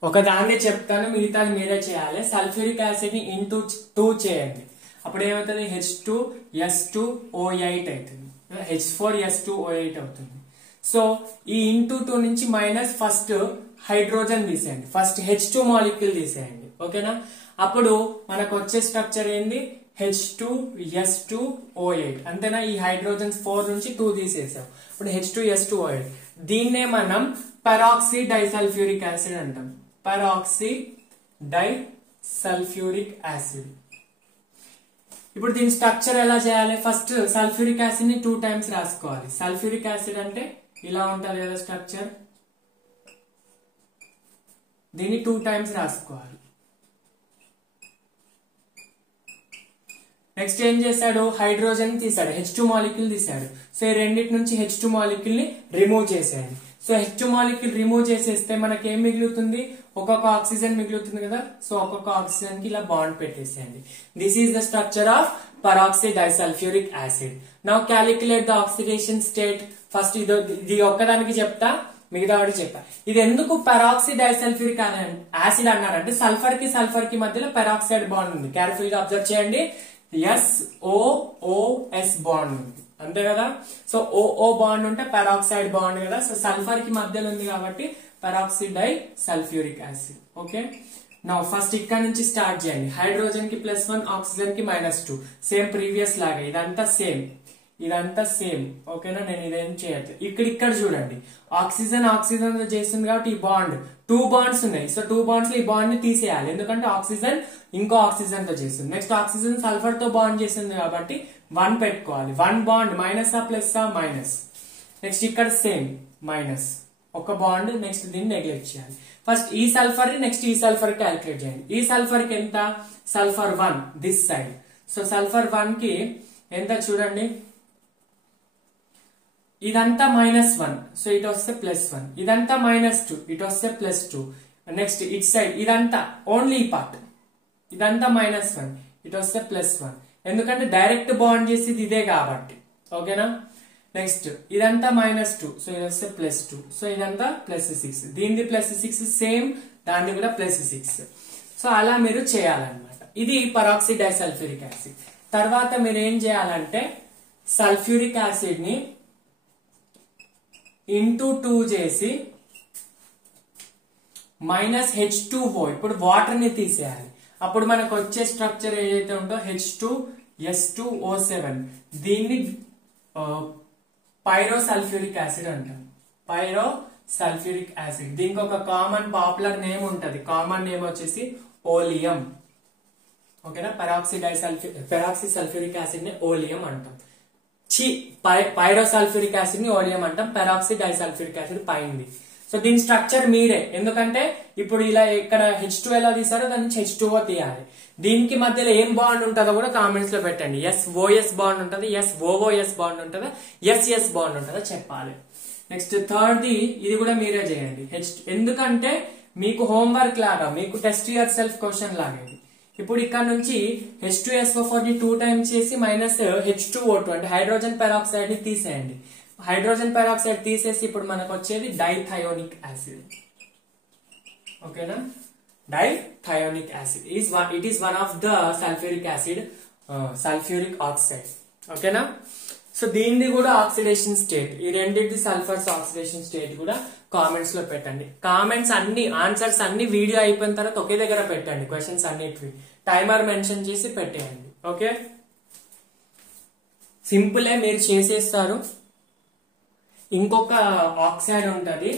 ఒక దాన్ని చెప్తాను, మిగతాది మీరే చేయాలి. సల్ఫ్యూరిక్ యాసిడ్ ని ఇంటూ 2 చేయండి. అప్పుడు ఏమవుతుంది? H2SO8 అవుతుంది, H4S2O8 అవుతుంది. సో ఈ ఇంటూ 2 నుంచి మైనస్ ఫస్ట్ హైడ్రోజన్ తీసేయండి, ఫస్ట్ H2 మాలిక్యూల్ తీసేయండి. ఓకేనా? అప్పుడు మనకు వచ్చే స్ట్రక్చర్ ఏంది? H2S2O8. అంతేనా? ఈ హైడ్రోజన్స్ 4 నుంచి 2 తీసేసాం. ఇప్పుడు H2S2O8. దీన్నే మనం పెరాక్సీ డైసల్ఫ్యూరిక్ యాసిడ్ అంటాం. Peroxy డైసల్ఫ్యూరిక్ acid. ఇప్పుడు దీని స్ట్రక్చర్ ఎలా చేయాలి? ఫస్ట్ సల్ఫ్యూరిక్ యాసిడ్ ని 2 టైమ్స్ రాసుకోవాలి. సల్ఫ్యూరిక్ యాసిడ్ అంటే ఇలా ఉంటది కదా స్ట్రక్చర్, దీన్ని 2 టైమ్స్ రాసుకోవాలి. నెక్స్ట్ ఏం చేశాడు? హైడ్రోజన్ తీసాడు, H2 మాలిక్యూల్ తీసాడు. సో ఈ రెండింటి నుంచి H2 మాలిక్యూల్ ని రిమూవ్ చేసేయండి. సో H2 మాలిక్యూల్ రిమూవ్ చేసేస్తే మనకి ఏం మిగులుతుంది? ఒక్కొక్క ఆక్సిజన్ మిగులుతుంది కదా. సో ఒక్కొక్క ఆక్సిజన్ కి ఇలా బాండ్ పెట్టేసేయండి. This is the structure of peroxy డైసల్ఫ్యూరిక్ acid. Now calculate the oxidation state. First ఇది ఒక్కదానికి చెప్తా, మిగతా వాడికి చెప్తా. ఇది ఎందుకు పెరాక్సీ డైసల్ఫ్యూరిక్ యాసిడ్ అన్నారంటే సల్ఫర్ కి మధ్యలో పెరాక్సైడ్ బాండ్ ఉంది. కేర్ఫుల్ గా అబ్జర్వ్ చేయండి. SOOS బాండ్ ఉంది, అంతే కదా. సో OO బాండ్ ఉంటే పెరాక్సైడ్ బాండ్ కదా. సో సల్ఫర్ కి మధ్యలో ఉంది కాబట్టి peroxy డైసల్ఫ్యూరిక్ acid. Okay, now first ఇక్కడ నుంచి స్టార్ట్ చేయండి. హైడ్రోజన్ కి +1, ఆక్సిజన్ కి -2. సేమ్ ప్రీవియస్ లాగా ఇదంతా సేమ్. ఓకేనా? నేను ఇదేం చేయట్లేదు. ఇక్కడ చూడండి, ఆక్సిజన్ తో చేస్తుంది కాబట్టి ఈ బాండ్ 2 బాండ్స్ ఉన్నాయి. సో 2 బాండ్స్ లో ఈ బాండ్ ని తీసేయాలి, ఎందుకంటే ఆక్సిజన్ ఇంకో ఆక్సిజన్ తో చేస్తుంది. నెక్స్ట్ ఆక్సిజన్ సల్ఫర్ తో బాండ్ చేస్తుంది కాబట్టి 1 పెట్టుకోవాలి. 1 bond minus plus minus. Next ఇక్కడ సేమ్ మైనస్ ఒక బాండ్. నెక్స్ట్ దీన్ని నెగ్లెక్ట్ చేయాలి. ఫస్ట్ ఈ సల్ఫర్ ని నెక్స్ట్ ఈ సల్ఫర్ క్యాలిక్యులేట్ చేయండి. ఈ సల్ఫర్ కి ఎంత? Sulphur 1 this side. So sulphur 1 కి ఎంత చూడండి, ఇదంతా -1. సో ఇటు వస్తే +1. ఇదంతా -2, ఇటు వస్తే +2. నెక్స్ట్ ఇట్ సైడ్ ఇదంతా ఓన్లీ ఈ పార్ట్, ఇదంతా -1, ఇటు వస్తే +1. ఎందుకంటే డైరెక్ట్ బాండ్ చేసేది ఇదే కాబట్టి. ఓకేనా? నెక్స్ట్ ఇదంతా -2, సో ఇది వస్తే +2. సో ఇదంతా +6. దీనిది +6 సేమ్, దాన్ని కూడా +6. సో అలా మీరు చేయాలన్నమాట. ఇది పెరాక్సీ డైసల్ఫ్యూరిక్ యాసిడ్. తర్వాత మీరు ఏం చేయాలంటే సల్ఫ్యూరిక్ యాసిడ్ ని ఇంటూ 2 చేసి -H2O. ఇప్పుడు వాటర్ ని తీసేయాలి. అప్పుడు మనకు వచ్చే స్ట్రక్చర్ ఏదైతే ఉందో H2S2O7. దీన్ని పైరోసల్ఫ్యూరిక్ యాసిడ్ అంటాం. Pyrosulfuric acid. దీనికి ఒక కామన్ పాపులర్ నేమ్ ఉంటది. కామన్ నేమ్ వచ్చేసి ఓలియం. ఓకేనా? పెరాక్సీ సల్ఫ్యూరిక్ యాసిడ్ ని ఓలియం అంటాం. పైరోసల్ఫ్యూరిక్ యాసిడ్ ని ఓలియం అంటాం. పెరాక్సీ డైసల్ఫ్యూరిక్ యాసిడ్ పైంది. సో దీని స్ట్రక్చర్ మీరే, ఎందుకంటే ఇప్పుడు ఇలా ఇక్కడ H2 ఎలా తీసారో దాని నుంచి H2O తీయాలి. దీనికి మధ్యలో ఏం బాండ్ ఉంటుందో కూడా కామెంట్స్ లో పెట్టండి. SOS బాండ్ ఉంటుంది, SOOS బాండ్ ఉంటుందా, SS బాండ్ ఉంటుందా చెప్పాలి. నెక్స్ట్ థర్డ్ది ఇది కూడా మీరే చేయండి. ఎందుకంటే మీకు హోంవర్క్ లాగా, మీకు టెస్ట్ యువర్ సెల్ఫ్ క్వశ్చన్ లాగా. ఇప్పుడు ఇక్కడ నుంచి H2SO4 ని 2 టైమ్స్ చేసి -H2O2 అంటే హైడ్రోజన్ పెరాక్సైడ్ ని తీసేయండి. హైడ్రోజన్ పెరాక్సైడ్ తీసేసి ఇప్పుడు మనకు వచ్చేది డైథయోనిక్ యాసిడ్. ఓకేనా? Dithionic acid it is one of the sulfuric acid, sulfuric oxide. ఓకేనా? సో దీనిది కూడా ఆక్సిడేషన్ స్టేట్. ఈ రెండింటి సల్ఫర్స్ ఆక్సిడేషన్ స్టేట్ కూడా కామెంట్స్ లో పెట్టండి. కామెంట్స్ అన్ని, ఆన్సర్స్ అన్ని వీడియో అయిపోయిన తర్వాత ఒకే దగ్గర పెట్టండి. క్వశ్చన్స్ అన్నిటివి టైమర్ మెన్షన్ చేసి పెట్టేయండి. ఓకే, సింపులే, మీరు చేసేస్తారు. ఇంకొక ఆక్సైడ్ ఉంటది,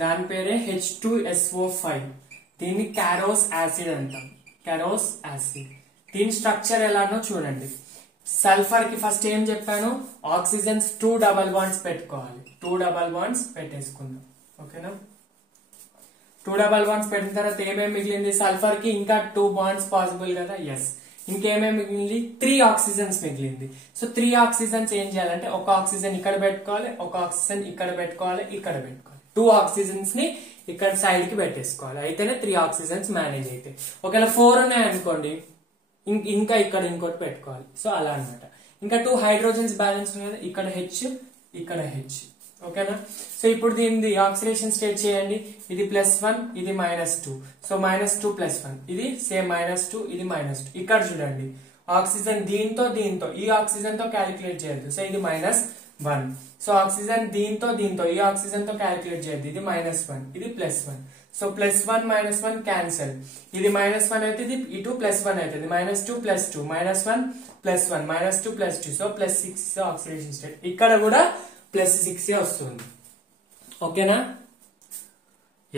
దాని పేరే H2SO5. దీన్ని క్యారోస్ యాసిడ్ అంటాం. క్యారోస్ యాసిడ్. దీని స్ట్రక్చర్ ఎలానో చూడండి. సల్ఫర్ కి ఫస్ట్ ఏం చెప్పాను? ఆక్సిజన్స్ 2 డబల్ బాండ్స్ పెట్టుకోవాలి. 2 డబల్ బాండ్స్ పెట్టేసుకుందాం. ఓకేనా? 2 డబల్ బాండ్స్ పెట్టిన తర్వాత ఏమేమి మిగిలింది? సల్ఫర్ కి ఇంకా 2 బాండ్స్ పాసిబుల్ కదా. ఎస్. ఇంకేమేమి మిగిలింది? 3 ఆక్సిజన్స్ మిగిలింది. సో 3 ఆక్సిజన్స్ ఏం చేయాలంటే ఒక ఆక్సిజన్ ఇక్కడ పెట్టుకోవాలి, ఒక ఆక్సిజన్ ఇక్కడ పెట్టుకోవాలి, ఇక్కడ పెట్టుకోవాలి. 2 ఆక్సిజన్స్ ని ఇక్కడ సైడ్ కి పెట్టేసుకోవాలి, అయితేనే 3 ఆక్సిజన్స్ మేనేజ్ అయితే. ఒకవేళ 4 ఉన్నాయనుకోండి ఇంకా ఇక్కడ ఇంకోటి పెట్టుకోవాలి. సో అలా అనమాట. ఇంకా 2 హైడ్రోజన్స్ బ్యాలెన్స్ ఉన్నాయి, ఇక్కడ H ఇక్కడ H. ఓకేనా. సో ఇప్పుడు దీనిది ఆక్సిడేషన్ స్టేట్ చేయండి. ఇది +1 ఇది -2. సో -2 +1 ఇది సేమ్ -2 ఇది -2. ఇక్కడ చూడండి ఆక్సిజన్ దీంతో ఈ ఆక్సిజన్ తో క్యాలిక్యులేట్ చేయొద్దు. సో ఇది -1. సో ఆక్సిజన్ దీంతో ఈ ఆక్సిజన్ తో క్యాలిక్యులేట్ చేయొద్దు. ఇది -1 ఇది +1. So +1 -1 cancel. ఇది -1 అయితే ఇది ఇటు +1 అవుతుంది. -2 +2 -1 +1 -2 +2. So +6 oxidation state. ఇక్కడ కూడా +6 వస్తుంది. ఓకేనా.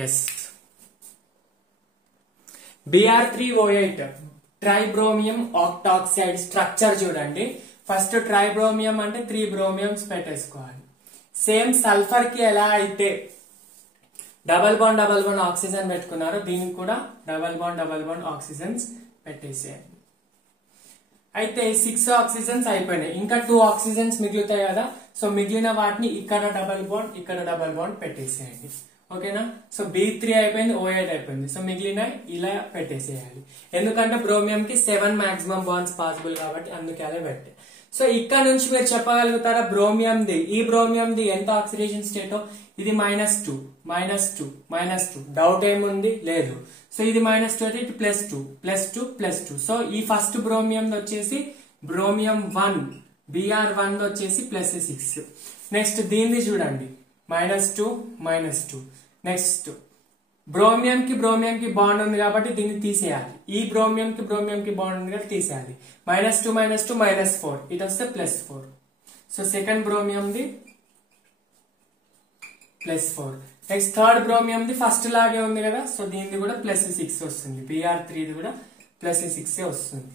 ఎస్. Br3O8 ట్రైబ్రోమియం ఆక్టాక్సైడ్ స్ట్రక్చర్ చూడండి. ఫస్ట్ ట్రైబ్రోమియం అంటే 3 బ్రోమియంస్ పెట్టేసుకోవాలి. సేమ్ సల్ఫర్ కి ఎలా అయితే డబల్ బాండ్ ఆక్సిజన్ పెట్టుకున్నారు, దీనికి కూడా డబల్ బాండ్ ఆక్సిజన్స్ పెట్టేసేయండి. అయితే 6 ఆక్సిజన్స్ అయిపోయినాయి. ఇంకా 2 ఆక్సిజన్స్ మిగులుతాయి కదా. సో మిగిలిన వాటిని ఇక్కడ డబల్ బాండ్ పెట్టేసేయండి. ఓకేనా. సో B3 అయిపోయింది, O8 అయిపోయింది. సో మిగిలిన ఇలా పెట్టేసేయాలి. ఎందుకంటే బ్రోమియం కి 7 మాక్సిమం బాండ్స్ పాసిబుల్ కాబట్టి అందుకే అలా పెట్టే. సో ఇక్కడ నుంచి మీరు చెప్పగలుగుతారా ఈ బ్రోమియంది ఎంత ఆక్సిడేషన్ స్టేటో? ఇది -2 డౌట్ ఏముంది? లేదు. సో ఇది -2 అయితే ఇటు +2. సో ఈ ఫస్ట్ బ్రోమియం వచ్చేసి బ్రోమియం 1 Br1 వచ్చేసి +6. నెక్స్ట్ దీన్ని చూడండి -2. నెక్స్ట్ బ్రోమియం కి బాండ్ ఉంది కాబట్టి దీన్ని తీసేయాలి. ఈ బ్రోమియం కి బాండ్ ఉంది కాబట్టి తీసేయాలి. -2 -4 ఇటు వస్తే +4. సో సెకండ్ బ్రోమియం ది +4. నెక్స్ట్ థర్డ్ బ్రోమియం ది ఫస్ట్ లాగే ఉంది కదా. సో దీనిది కూడా +6 వస్తుంది. Br3 కూడా +6 వస్తుంది.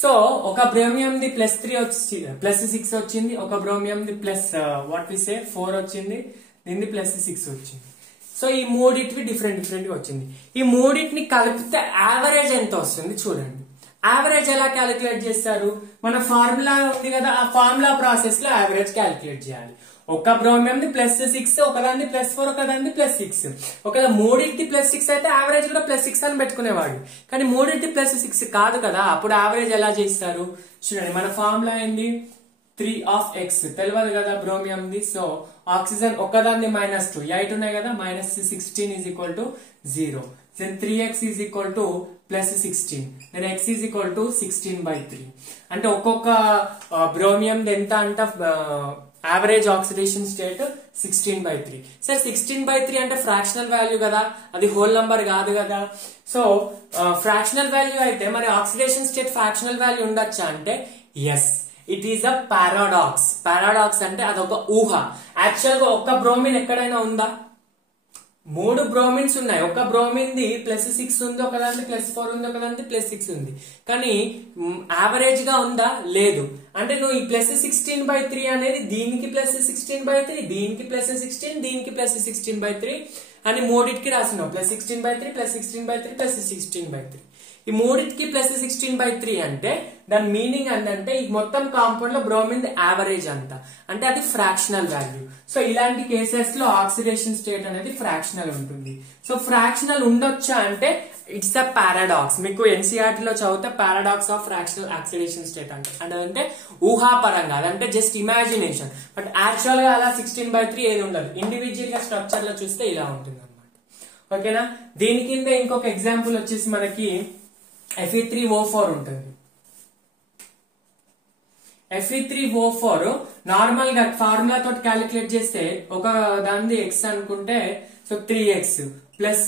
సో ఒక బ్రోమియం ది +6 వచ్చింది, ఒక బ్రోమియం ది +4 వచ్చింది, దీనిది +6 వచ్చింది. సో ఈ మూడింటివి డిఫరెంట్ గా వచ్చింది. ఈ మూడింటిని కలిపితే యావరేజ్ ఎంత వస్తుంది చూడండి. యావరేజ్ ఎలా క్యాలిక్యులేట్ చేస్తారు? మన ఫార్ములా ఉంది కదా, ఆ ఫార్ములా ప్రాసెస్ లో యావరేజ్ క్యాలిక్యులేట్ చేయాలి. ఒక బ్రోమియం ది +6, ఒకదాన్ని +4, ఒకదాన్ని +6. ఒకవేళ మూడింటి +6 అయితే యావరేజ్ కూడా +6 అని పెట్టుకునేవాడు. కానీ మూడింటి +6 కాదు కదా, అప్పుడు యావరేజ్ ఎలా చేస్తారు చూడండి. మన ఫార్ములా ఏంది? 3 తెలియదు కదా బ్రోమియం ది. సో ఆక్సిజన్ ఒకదాన్ని -2 8 ఉన్నాయి కదా, -16 = 0. then 3x +16, then x =16/3. అంటే ఒక్కొక్క బ్రోమియం ఎంత అంట యావరేజ్ ఆక్సిడేషన్ స్టేట్ 16/3. సార్ 16/3 అంటే ఫ్రాక్షనల్ వాల్యూ కదా, అది హోల్ నంబర్ కాదు కదా. సో ఫ్రాక్షనల్ వాల్యూ అయితే మరి ఆక్సిడేషన్ స్టేట్ ఫ్రాక్షనల్ వాల్యూ ఉండొచ్చా అంటే yes, it is a paradox అంటే అదొక ఊహ. యాక్చువల్ గా ఒక్క బ్రోమిన్ ఎక్కడైనా ఉందా? 3 బ్రోమిన్స్ ఉన్నాయి. ఒక బ్రోమిన్ ది +6 ఉంది, ఒకదానికి +4 ఉంది, ఒకదానికి +6 ఉంది. కానీ యావరేజ్ గా ఉందా? లేదు. అంటే నువ్వు ఈ +16/3 అనేది దీనికి +16/3, దీనికి +16, దీనికి +16/3 అని మూడింటికి రాసినావు. +16/3 +16/3 +16/3. ఈ మూడింటికి +16/3 అంటే దాని మీనింగ్ ఏంటంటే ఈ మొత్తం కాంపౌండ్ లో బ్రోమిన్ యావరేజ్ అంత, అంటే అది ఫ్రాక్షనల్ వాల్యూ. సో ఇలాంటి కేసెస్ లో ఆక్సిడేషన్ స్టేట్ అనేది ఫ్రాక్షనల్ ఉంటుంది. సో ఫ్రాక్షనల్ ఉండొచ్చా అంటే ఇట్స్ అ పారాడాక్స్. మీకు ఎన్సీఆర్టీ లో చదివితే paradox of fractional oxidation state అంటే ఊహాపరంగా, అదంటే జస్ట్ ఇమాజినేషన్. బట్ యాక్చువల్ గా అలా 16/3 ఏది ఉండదు. ఇండివిజువల్ గా స్ట్రక్చర్ లో చూస్తే ఇలా ఉంటుంది అనమాట. ఓకేనా. దీని కింద ఇంకొక ఎగ్జాంపుల్ వచ్చేసి మనకి Fe3O4 ఉంటుంది. Fe3O4 నార్మల్ గా ఫార్ములా తోటి క్యాలిక్యులేట్ చేస్తే ఒక దాని x అనుకుంటే so 3x plus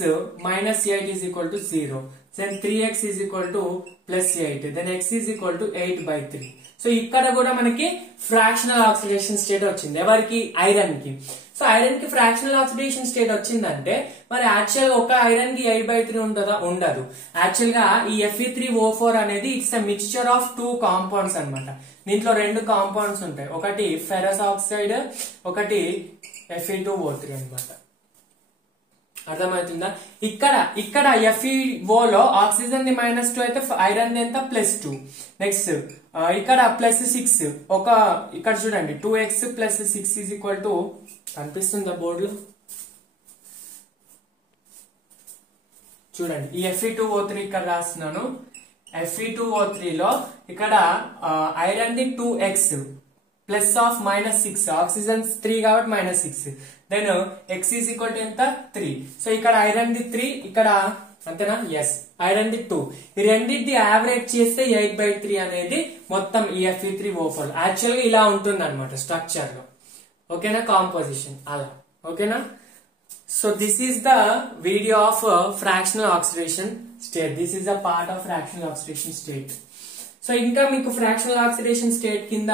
-8 = 0. then 3x +8, then x =8/3. So ఇక్కడ కూడా మనకి ఫ్రాక్షనల్ ఆక్సిడేషన్ స్టేట్ వచ్చింది. ఎవరికి? ఐరన్ కి. సో ఐరన్ కి ఫ్రాక్షనల్ ఆక్సిడేషన్ స్టేట్ వచ్చిందంటే మరి యాక్చువల్ గా ఒక ఐరన్ కి 8/3 ఉంటుందా? ఉండదు. యాక్చువల్ గా ఈ Fe3O4 అనేది it's a mixture of 2 compounds అన్నమాట. దీంట్లో 2 కాంపౌండ్స్ ఉంటాయి, ఒకటి ఫెరస్ ఆక్సైడ్, ఒకటి Fe2O3 అన్నమాట. అర్థమవుతుందా? ఇక్కడ FeO లో ఆక్సిజన్ ది -2 అయితే ఐరన్ ఎంత +2. నెక్స్ట్ ఇక్కడ +6, ఇక్కడ చూడండి 2x + 6 కనిపిస్తుందా బోర్డులో? చూడండి ఈ Fe2O3 ఇక్కడ రాస్తున్నాను. Fe2O3 లో ఇక్కడ ఐరన్ ది 2x ప్లస్ ఆఫ్ -6, ఆక్సిజన్ 3 కాబట్టి -6, then x is equal to ఎంత 3. సో ఇక్కడ ఐరన్ ది 3, ఇక్కడ అంతేనా, ఎస్ ఐరన్ ది 2, ఈ రెండింటి యావరేజ్ చేస్తే 8/3 అనేది మొత్తం ఈ Fe3O4 యాక్చువల్ గా ఇలా ఉంటుంది అనమాట స్ట్రక్చర్ లో. ఓకేనా, కాంపోజిషన్ అలా. ఓకేనా, so this is the video of fractional oxidation state. This is a part of fractional oxidation state. So ఇంకా మీకు ఫ్రాక్షనల్ ఆక్సిడేషన్ స్టేట్ కింద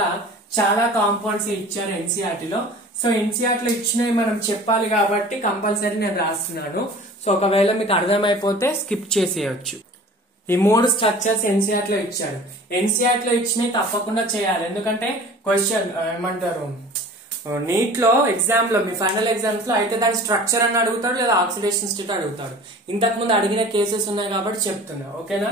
చాలా కాంపౌండ్స్ ఇచ్చారు ఎన్సీఆర్టీ లో. సో ఎన్సీఆర్టీ లో ఇచ్చినవి మనం చెప్పాలి కాబట్టి కంపల్సరీ నేను రాస్తున్నాను. సో ఒకవేళ మీకు అర్థమైపోతే స్కిప్ చేసేయచ్చు. ఈ 3 స్ట్రక్చర్స్ ఎన్సీఆర్టీ లో ఇచ్చారు. ఎన్సీఆర్టీ లో ఇచ్చినవి తప్పకుండా చేయాలి, ఎందుకంటే క్వశ్చన్ ఏమంటారు నీట్ లో ఎగ్జామ్ లో మీ ఫైనల్ ఎగ్జామ్స్ లో అయితే దాని స్ట్రక్చర్ అని అడుగుతాడు లేదా ఆక్సిడేషన్ స్టేట్ అడుగుతాడు. ఇంతకు ముందు అడిగిన కేసెస్ ఉన్నాయి కాబట్టి చెప్తున్నా. ఓకేనా,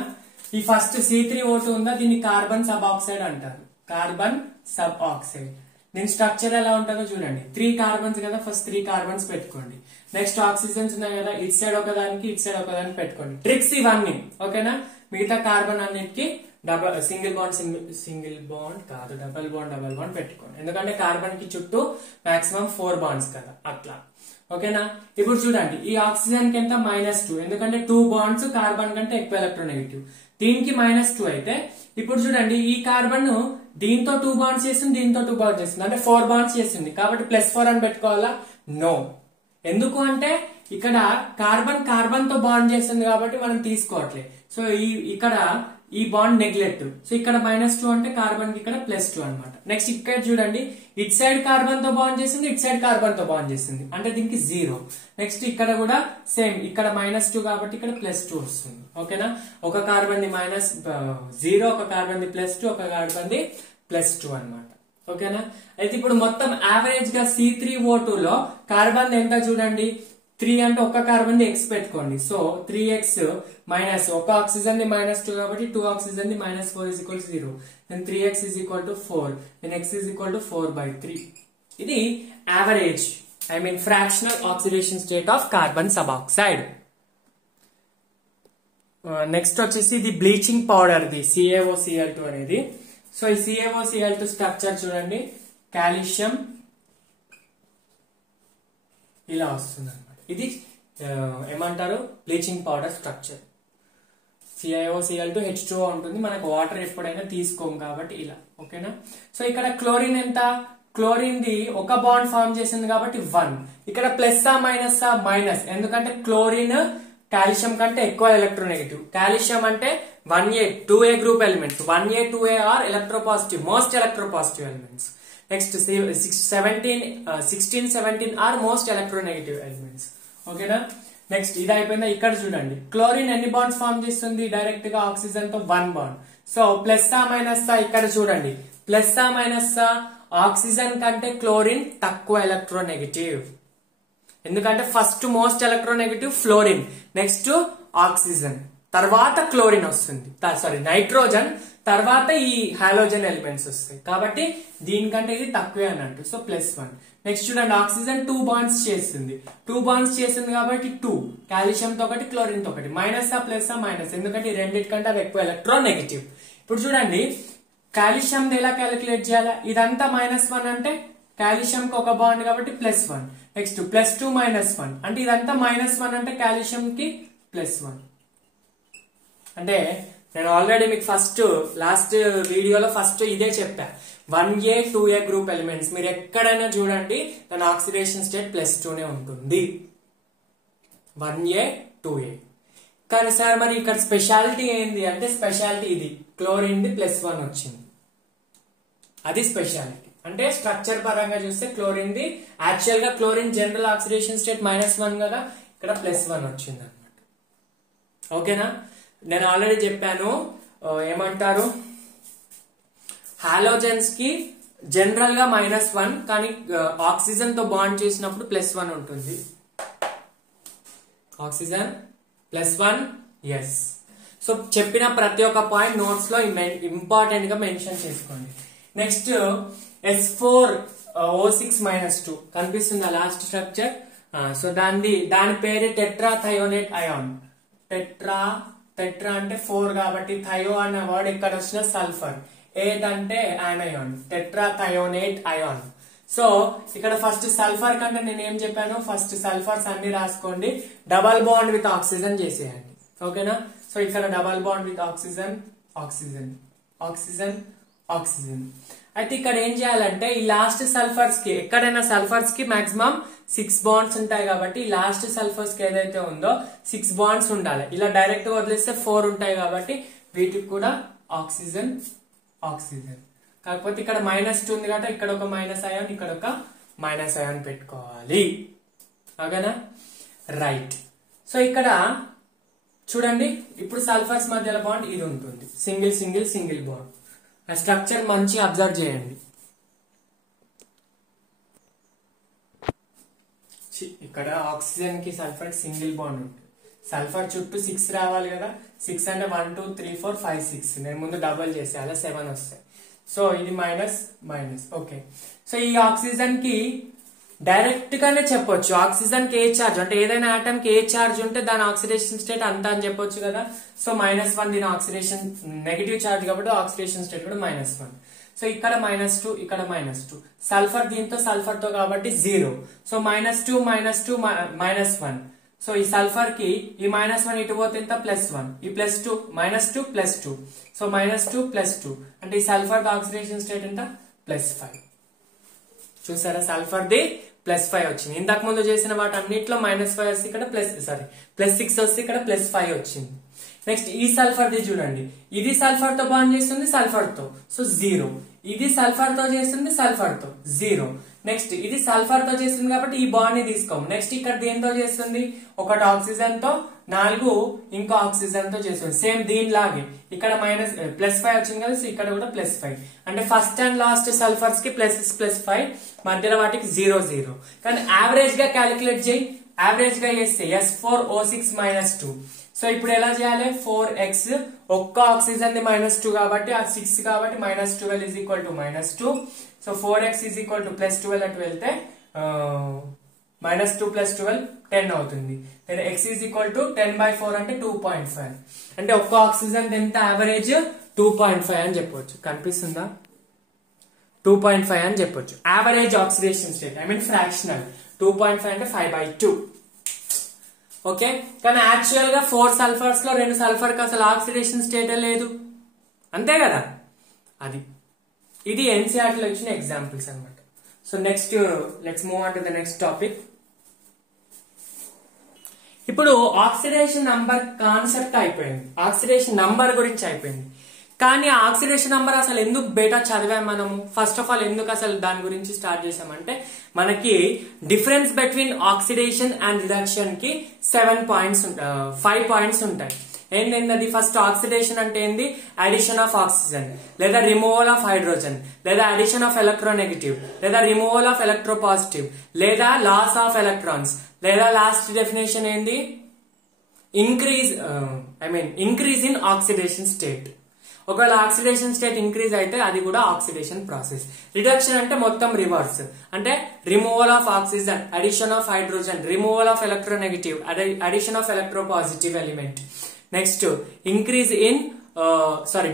ఈ ఫస్ట్ C3O2 ఉందా, దీన్ని కార్బన్ సబ్ ఆక్సైడ్ అంటారు. Carbon sub oxide. దీని స్ట్రక్చర్ ఎలా ఉంటుందో చూడండి. 3 కార్బన్స్ కదా, ఫస్ట్ 3 కార్బన్స్ పెట్టుకోండి. నెక్స్ట్ ఆక్సిజన్స్ ఉన్నాయి కదా, ఇటు సైడ్ ఒకదానికి ఇటు సైడ్ ఒకదానికి పెట్టుకోండి. ట్రిక్స్ ఇవన్నీ. ఓకేనా, మిగతా కార్బన్ అన్నిటికి సింగిల్ బాండ్ కాదు, డబల్ బాండ్ పెట్టుకోండి. ఎందుకంటే కార్బన్ కి చుట్టూ మాక్సిమం 4 బాండ్స్ కదా, అట్లా. ఓకేనా, ఇప్పుడు చూడండి ఈ ఆక్సిజన్ కి ఎంత -2, ఎందుకంటే 2 బాండ్స్ కార్బన్ కంటే ఎక్కువ ఎలక్ట్రోనెగటివ్. దీనికి -2 అయితే ఇప్పుడు చూడండి ఈ కార్బన్ దీంతో 2 బాండ్స్ చేస్తుంది, దీంతో 2 బాండ్స్ చేస్తుంది, అంటే 4 బాండ్స్ చేస్తుంది కాబట్టి +4 అని పెట్టుకోవాలా? నో. ఎందుకు అంటే ఇక్కడ కార్బన్ తో బాండ్ చేస్తుంది కాబట్టి మనం తీసుకోవట్లేదు. సో ఇక్కడ ఈ బాండ్ నెగ్లెక్ట్. సో ఇక్కడ -2 అంటే కార్బన్ కి ఇక్కడ +2 అనమాట. నెక్స్ట్ ఇక్కడ చూడండి ఇట్ సైడ్ కార్బన్ తో బాండ్ చేసింది, ఇట్ సైడ్ కార్బన్ తో బాండ్ చేసింది, అంటే దీనికి 0. నెక్స్ట్ ఇక్కడ కూడా సేమ్, ఇక్కడ -2 కాబట్టి ఇక్కడ +2 వస్తుంది. ఓకేనా, ఒక కార్బన్ ది -0, ఒక కార్బన్ ది +2, ఒక కార్బన్ ది +2 అనమాట. ఓకేనా, అయితే ఇప్పుడు మొత్తం యావరేజ్ గా C3O2 లో కార్బన్ ఎంత చూడండి, 3 అంటే ఒక కార్బన్ ది x పెట్టుకోండి. సో 3x మైనస్ ఒక ఆక్సిజన్ ది -2 కాబట్టి 2 oxygen the -4 is equal to 0. then 3x is equal to 4, then x is equal to 4/3. ఇది average, I mean fractional oxidation state of carbon suboxide. Next వచ్చేసి ఇది bleaching powder the CaOCl2 అనేది. So ఈ CaOCl2 structure చూడండి, calcium ఇలా వస్తుంది అనమాట. ఇది ఏమంటారు, bleaching powder structure. CaOCl2 H2O ఉంటుంది, మనకు వాటర్ ఎప్పుడైనా తీసుకోము కాబట్టి ఇలా. ఓకేనా, సో ఇక్కడ క్లోరిన్ ఎంత, క్లోరిన్ ది ఒక బాండ్ ఫార్మ్ చేసింది కాబట్టి 1. ఇక్కడ ప్లస్సా మైనస్సా, మైనస్, ఎందుకంటే క్లోరిన్ కాల్షియం కంటే ఎక్కువ ఎలక్ట్రోనెగటివ్. కాల్షియం అంటే 1A 2A group elements, 1A 2A are electropositive, most electropositive elements. Next 16 17 are most electronegative elements. ఓకేనా, నెక్స్ట్ ఇది అయిపోయిందా. ఇక్కడ చూడండి క్లోరిన్ ఎన్ని బాండ్స్ ఫార్మ్ చేస్తుంది, డైరెక్ట్ గా ఆక్సిజన్ తో 1 బాండ్. సో ప్లస్సా మైనస్సా, ఇక్కడ చూడండి ప్లస్సా మైనస్సా, ఆక్సిజన్ కంటే క్లోరిన్ తక్కువ ఎలక్ట్రోనెగటివ్, ఎందుకంటే first most electronegative fluorine, next oxygen, తర్వాత క్లోరిన్ వస్తుంది, సారీ నైట్రోజన్, తర్వాత ఈ హాలోజన్ ఎలిమెంట్స్ వస్తాయి. కాబట్టి దీనికంటే ఇది తక్కువే అన్నట్టు. సో +1. నెక్స్ట్ చూడండి ఆక్సిజన్ 2 బాండ్స్ చేస్తుంది, 2 బాండ్స్ చేస్తుంది కాబట్టి 2, కాల్షియం తో ఒకటి, క్లోరిన్ తో ఒకటి. మైనస్సా ప్లస్సా, మైనస్, ఎందుకంటే ఈ రెండింటికంటే అది ఎక్కువ ఎలక్ట్రోనెగటివ్. ఇప్పుడు చూడండి కాల్షియం ఎలా క్యాలిక్యులేట్ చేయాలా, ఇదంతా -1 అంటే కాల్షియం కి ఒక బాండ్ కాబట్టి +1. నెక్స్ట్ +2 -1 అంటే ఇదంతా -1 అంటే కాల్షియం కి +1. అంటే నేను ఆల్రెడీ మీకు ఫస్ట్ లాస్ట్ వీడియోలో ఫస్ట్ ఇదే చెప్పా, 1A 2A గ్రూప్ ఎలిమెంట్స్ మీరు ఎక్కడైనా చూడండి దాని ఆక్సిడేషన్ స్టేట్ +2నే ఉంటుంది, 1A 2A. కానీ సార్ మరి ఇక్కడ స్పెషాలిటీ ఏంది అంటే, స్పెషాలిటీ ఇది క్లోరిన్ ది +1 వచ్చింది, అది స్పెషాలిటీ. అంటే స్ట్రక్చర్ పరంగా చూస్తే క్లోరిన్ ది యాక్చువల్ గా క్లోరిన్ జనరల్ ఆక్సిడేషన్ స్టేట్ -1 కదా, ఇక్కడ +1 వచ్చింది అనమాట. ఓకేనా, నేను ఆల్రెడీ చెప్పాను ఏమంటారు, హాలోజన్స్ కి జనరల్ గా -1, కానీ ఆక్సిజన్ తో బాండ్ చేసినప్పుడు +1 ఉంటుంది. Oxygen +1, yes. సో చెప్పిన ప్రతి ఒక్క పాయింట్ నోట్స్ లో ఇంపార్టెంట్ గా మెన్షన్ చేసుకోండి. నెక్స్ట్ S4O6-2 కనిపిస్తుందా లాస్ట్ స్ట్రక్చర్. సో దాని పేరు టెట్రాథయోనేట్ అయాన్. టెట్రా టెట్రా అంటే 4 కాబట్టి థయో అనే వర్డ్ ఇక్కడ వచ్చిన సల్ఫర్, ఎయిట్ అంటే యానయాన్, టెట్రా థయోనేట్ అయాన్. సో ఇక్కడ ఫస్ట్ సల్ఫర్ కంటే నేను ఏం చెప్పాను, ఫస్ట్ సల్ఫర్స్ అన్ని రాసుకోండి, డబల్ బాండ్ విత్ ఆక్సిజన్ చేసేయండి. ఓకేనా? సో ఇక్కడ double bond with oxygen oxygen oxygen oxygen. అయితే ఇక్కడ ఏం చేయాలంటే ఈ లాస్ట్ సల్ఫర్స్ కి, ఎక్కడైనా సల్ఫర్స్ కి మాక్సిమం 6 బాండ్స్ ఉంటాయి కాబట్టి ఈ లాస్ట్ సల్ఫర్స్ కి ఏదైతే ఉందో 6 బాండ్స్ ఉండాలి. ఇలా డైరెక్ట్ గా వదిలేస్తే 4 ఉంటాయి కాబట్టి వీటికి కూడా ఆక్సిజన్ ఆక్సిజన్. కాకపోతే ఇక్కడ -2 ఉంది కాబట్టి ఇక్కడ ఒక మైనస్ అయాన్, ఇక్కడ ఒక మైనస్ అయాన్ పెట్టుకోవాలి. ఓకేనా? రైట్. సో ఇక్కడ చూడండి, ఇప్పుడు సల్ఫర్స్ మధ్యలో బాండ్ ఇది ఉంటుంది, సింగిల్ సింగిల్ సింగిల్ బాండ్. ఆ స్ట్రక్చర్ మంచి అబ్జర్వ్ చేయండి. ఇక్కడ ఆక్సిజన్ కి సల్ఫర్ సింగిల్ బాండ్ ఉంటుంది. సల్ఫర్ చుట్టూ 6 రావాలి కదా, 6 అంటే 1 2 3 4 5 6, నేను ముందు డబల్ చేసి అలా 7 వస్తాయి. సో ఇది మైనస్ మైనస్. ఓకే. సో ఈ ఆక్సిజన్ కి డైరెక్ట్ గానే చెప్పొచ్చు, ఆక్సిజన్ కి ఏ చార్జ్ అంటే ఏదైనా ఆటమ్ కి ఏ చార్జ్ ఉంటే దాని ఆక్సిడేషన్ స్టేట్ అంతా అని చెప్పొచ్చు కదా. సో -1 దీని ఆక్సిడేషన్ నెగిటివ్ చార్జ్ కాబట్టి ఆక్సిడేషన్ స్టేట్ కూడా -1. సో ఇక్కడ -2 ఇక్కడ -2, సల్ఫర్ దీంతో సల్ఫర్ తో కాబట్టి 0. సో -2 -2 -1. సో ఈ సల్ఫర్ కి ఈ -1 ఇటు పోతే ఎంత, +1, ఈ +2 -2 +2. సో -2 +2 అంటే ఈ సల్ఫర్ ఆక్సిడేషన్ స్టేట్ ఎంత, +5. చూసారా, సల్ఫర్ ది +5 వచ్చింది. ఇంతకు ముందు చేసిన వాటి అన్నిట్లో -5 వస్తే ఇక్కడ +6 వస్తే ఇక్కడ +5 వచ్చింది. నెక్స్ట్ ఈ సల్ఫర్ ది చూడండి, ఇది సల్ఫర్ తో బాండ్ చేస్తుంది సల్ఫర్ తో, సో 0. ఇది సల్ఫర్ తో చేస్తుంది సల్ఫర్ తో, 0. నెక్స్ట్ ఇది సల్ఫర్ తో చేస్తుంది కాబట్టి ఈ బాండ్ ని తీసుకోము. నెక్స్ట్ ఇక్కడ దేంతో చేస్తుంది, ఒకటి ఆక్సిజన్ తో, 4 ఇంకో ఆక్సిజన్ తో చేస్తుంది. సేమ్ దీనిలాగే ఇక్కడ +5 వచ్చింది కదా, సో ఇక్కడ కూడా +5. అంటే ఫస్ట్ అండ్ లాస్ట్ సల్ఫర్స్ కి +5 మధ్యలో వాటికి 0 0. కానీ యావరేజ్ గా క్యాలిక్యులేట్ చేయి, యావరేజ్ గా చేస్తే S4O6 -2. సో ఇప్పుడు ఎలా చేయాలి, 4x ఒక్క ఆక్సిజన్ ది -2 కాబట్టి ఆ 6 కాబట్టి -12 is equal to -2. So 4x is equal to +12 అటు వెళ్తే -2 + 12 10 అవుతుంది. then x is equal to 10/4 అంటే 2.5. అంటే ఒక్క ఆక్సిజన్ ఎంత యావరేజ్ 2.5 అని చెప్పొచ్చు. కనిపిస్తుందా, 2.5 అని చెప్పొచ్చు average oxidation state, I mean fractional. 2.5 అంటే 5/2. ఓకే. కానీ యాక్చువల్ గా 4 సల్ఫర్స్ లో 2 సల్ఫర్ కి అసలు ఆక్సిడేషన్ స్టేట్ లేదు, అంతే కదా. అది ఇది ఎన్సీఆర్టీ లో ఇచ్చిన ఎగ్జాంపుల్స్ అన్నమాట. So next let's move on to the next topic. ఇప్పుడు ఆక్సిడేషన్ నంబర్ కాన్సెప్ట్ అయిపోయింది, ఆక్సిడేషన్ నంబర్ గురించి అయిపోయింది. కానీ ఆక్సిడేషన్ నంబర్ అసలు ఎందుకు బేటా చదివాం మనము, ఫస్ట్ ఆఫ్ ఆల్ ఎందుకు అసలు దాని గురించి స్టార్ట్ చేసామంటే, మనకి difference between oxidation and reduction కి 5 పాయింట్స్ ఉంటాయి. ఏంటంటే ఫస్ట్ ఆక్సిడేషన్ అంటే ఏంది, అడిషన్ ఆఫ్ ఆక్సిజన్ లేదా రిమూవల్ ఆఫ్ హైడ్రోజన్ లేదా అడిషన్ ఆఫ్ ఎలక్ట్రోనెగటివ్ లేదా రిమూవల్ ఆఫ్ ఎలక్ట్రోపాజిటివ్ లేదా లాస్ ఆఫ్ ఎలక్ట్రాన్స్ లేదా లాస్ట్ డెఫినేషన్ ఏంది, ఇంక్రీజ్ ఇన్ ఆక్సిడేషన్ స్టేట్. ఒకవేళ ఆక్సిడేషన్ స్టేట్ ఇంక్రీజ్ అయితే అది కూడా ఆక్సిడేషన్ ప్రాసెస్. రిడక్షన్ అంటే మొత్తం రివర్స్, అంటే removal of oxygen, addition of hydrogen, removal of electronegative, addition of electropositive element. Next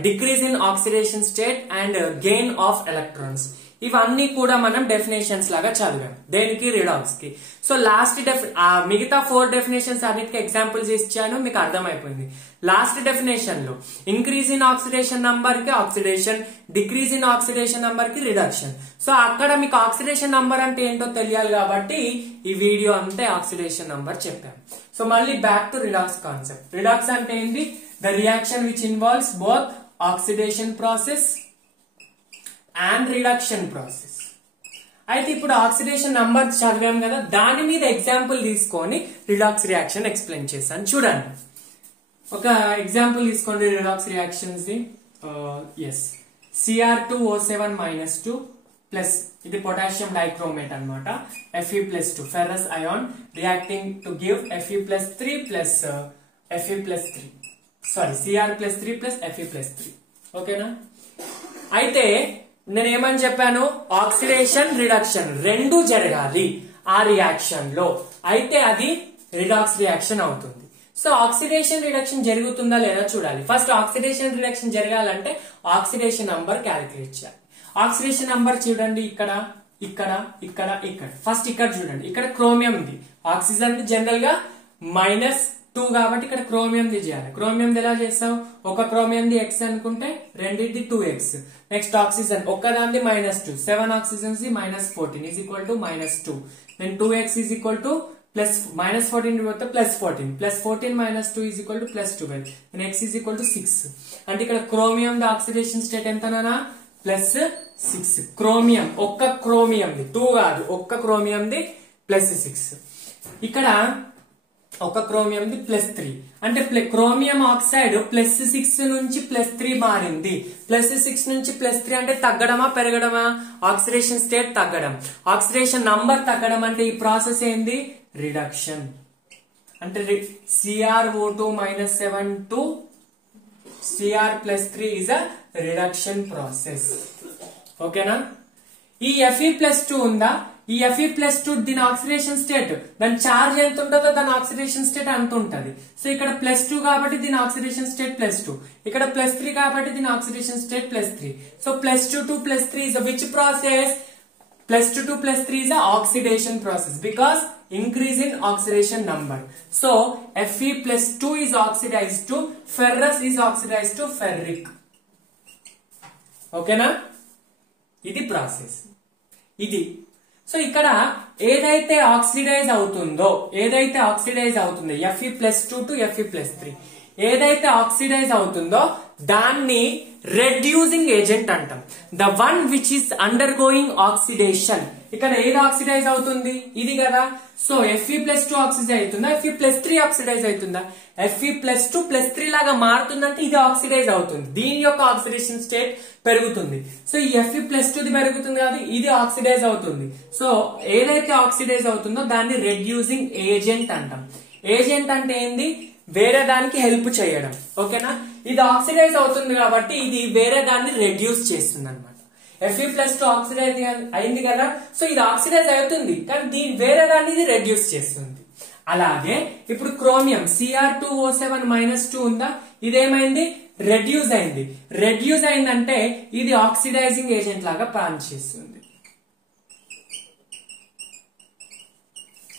decrease in oxidation state and gain of electrons. ఇవన్నీ కూడా మనం డెఫినేషన్స్ లాగా చదివాం దేనికి, రిడాక్స్ కి. సో లాస్ట్ మిగతా 4 డెఫినేషన్స్ అన్నిటికీ ఎగ్జాంపుల్స్ ఇచ్చాను, మీకు అర్థమైపోయింది. లాస్ట్ డెఫినేషన్ లో ఇంక్రీజ్ ఇన్ ఆక్సిడేషన్ నంబర్ కి oxidation, decrease in oxidation number కి రిడక్షన్. సో అక్కడ మీకు ఆక్సిడేషన్ నంబర్ అంటే ఏంటో తెలియాలి కాబట్టి ఈ వీడియో అంతే ఆక్సిడేషన్ నంబర్ చెప్పాం. సో మళ్ళీ back to redox concept. Redox అంటే ఏంటి, the reaction which involves both oxidation process and reduction process. అయితే ఇప్పుడు ఆక్సిడేషన్ నంబర్ చదివాం కదా, దాని మీద ఎగ్జాంపుల్ తీసుకొని రిడాక్స్ రియాక్షన్ ఎక్స్ప్లెయిన్ చేస్తాను. చూడండి, ఒక ఎగ్జాంపుల్ తీసుకోండి రిడాక్స్ రియాక్షన్స్ ది. Cr2O7-2 ప్లస్ ఇది పొటాషియం డైక్రోమేట్ అన్నమాట, Fe+2 ferrous ion reacting to give Fe+3 plus Fe+3 Cr+3 plus Fe+3. ఓకేనా. అయితే నేను ఏమని చెప్పాను, ఆక్సిడేషన్ రిడక్షన్ రెండు జరగాలి ఆ రియాక్షన్ లో, అయితే అది రిడాక్స్ రియాక్షన్ అవుతుంది. సో ఆక్సిడేషన్ రిడక్షన్ జరుగుతుందా లేదా చూడాలి. ఫస్ట్ ఆక్సిడేషన్ రిడక్షన్ జరగాలంటే ఆక్సిడేషన్ నంబర్ క్యాలిక్యులేట్ చేయాలి. ఆక్సిడేషన్ నంబర్ చూడండి, ఇక్కడ ఇక్కడ ఇక్కడ ఇక్కడ. ఫస్ట్ ఇక్కడ చూడండి, ఇక్కడ క్రోమియం ఉంది. ఆక్సిజన్ జనరల్ గా -2 కాబట్టి ఇక్కడ క్రోమియం ది చేయాలి. క్రోమియం ఎలా చేస్తాం, ఒక క్రోమియం ది x అనుకుంటే రెండింటి 2x. నెక్స్ట్ ఆక్సిజన్ ఒక్కదాన్ని -2, 7 oxygens the -14 is equal to -2. then 2x is equal to plus -14 పోతే +14, +14 -2 is equal to +12. then x is equal to 6. అంటే ఇక్కడ క్రోమియం ది ఆక్సిడేషన్ స్టేట్ ఎంతనా +6. క్రోమియం ఒక్క క్రోమియం ది 2 కాదు, ఒక్క క్రోమియం ది +6. ఇక్కడ ఒక క్రోమియం ది +3. అంటే క్రోమియం ఆక్సైడ్ +6 నుంచి +3 మారింది. +6 నుంచి +3 అంటే తగ్గడమా పెరగడమా? ఆక్సిడేషన్ స్టేట్ తగ్గడం. ఆక్సిడేషన్ నంబర్ తగ్గడం అంటే ఈ ప్రాసెస్ ఏంది, రిడక్షన్. అంటే CrO2 -7 to Cr+3 is a reduction process. ఓకేనా? ఈ Fe+2 ఉందా, ఈ Fe+2 దీని ఆక్సిడేషన్ స్టేట్, దాని చార్జ్ ఎంత ఉంటుందో దాని ఆక్సిడేషన్ స్టేట్ అంత ఉంటది. సో ఇక్కడ +2 కాబట్టి దీని ఆక్సిడేషన్ స్టేట్ +2, ఇక్కడ +3 కాబట్టి దీని oxidation state +3. So +2 to +3 is a which process? +2 to +3 is a oxidation process because increase in oxidation number. So Fe+2 is oxidized to ferrous is oxidized to ferric. ఓకేనా? ఇది process ఇది. So ఇక్కడ ఏదైతే oxidise అవుతుందో Fe+2 to Fe+3 ఏదైతే oxidise అవుతుందో దాన్ని reducing agent అంటాం. The one which is under going oxidation. ఇక్కడ ఏది ఆక్సిడైజ్ అవుతుంది, ఇది కదా. సో Fe+2 ఆక్సిడైజ్ అవుతుందా, Fe+3 ఆక్సిడైజ్ అవుతుందా? Fe+2 +3 లాగా మారుతుందంటే ఇది ఆక్సిడైజ్ అవుతుంది, దీని యొక్క ఆక్సిడేషన్ స్టేట్ పెరుగుతుంది. సో ఈ Fe+2 పెరుగుతుంది కదా, ఇది ఆక్సిడైజ్ అవుతుంది. సో ఏదైతే ఆక్సిడైజ్ అవుతుందో దాన్ని రెడ్యూసింగ్ ఏజెంట్ అంటాం. ఏజెంట్ అంటే ఏంది, వేరే దానికి హెల్ప్ చేయడం. ఓకేనా? ఇది ఆక్సిడైజ్ అవుతుంది కాబట్టి ఇది వేరే దాన్ని రెడ్యూస్ చేస్తుంది అనమాట. Fe+2 ఆక్సిడైజ్ అయింది కదా, సో ఇది ఆక్సిడైజ్ అవుతుంది కానీ దీని వేరే దాన్ని ఇది రెడ్యూస్ చేస్తుంది. అలాగే ఇప్పుడు క్రోమియం Cr2O7 -2 ఉందా, ఇదేమైంది, రెడ్యూస్ అయింది. రెడ్యూస్ అయిందంటే ఇది ఆక్సిడైజింగ్ ఏజెంట్ లాగా పనిచేస్తుంది.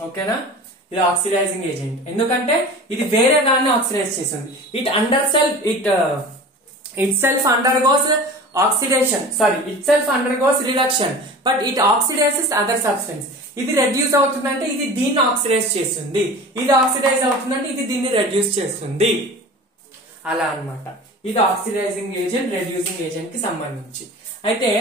ఓకేనా? ఇది ఆక్సిడైజింగ్ ఏజెంట్ ఎందుకంటే ఇది వేరే దాన్ని ఆక్సిడైజ్ చేస్తుంది. It self undergoes oxidation, it undergoes reduction but it oxidises other substance. ఇది రెడ్యూస్ అవుతుందంటే ఇది దీన్ని ఆక్సిడైజ్ చేస్తుంది, ఇది ఆక్సిడైజ్ అవుతుందంటే ఇది దీన్ని రెడ్యూస్ చేస్తుంది. అలా అన్నమాట. ఇది ఆక్సిడైజింగ్ ఏజెంట్ రెడ్యూసింగ్ ఏజెంట్ కి సంబంధించి. అయితే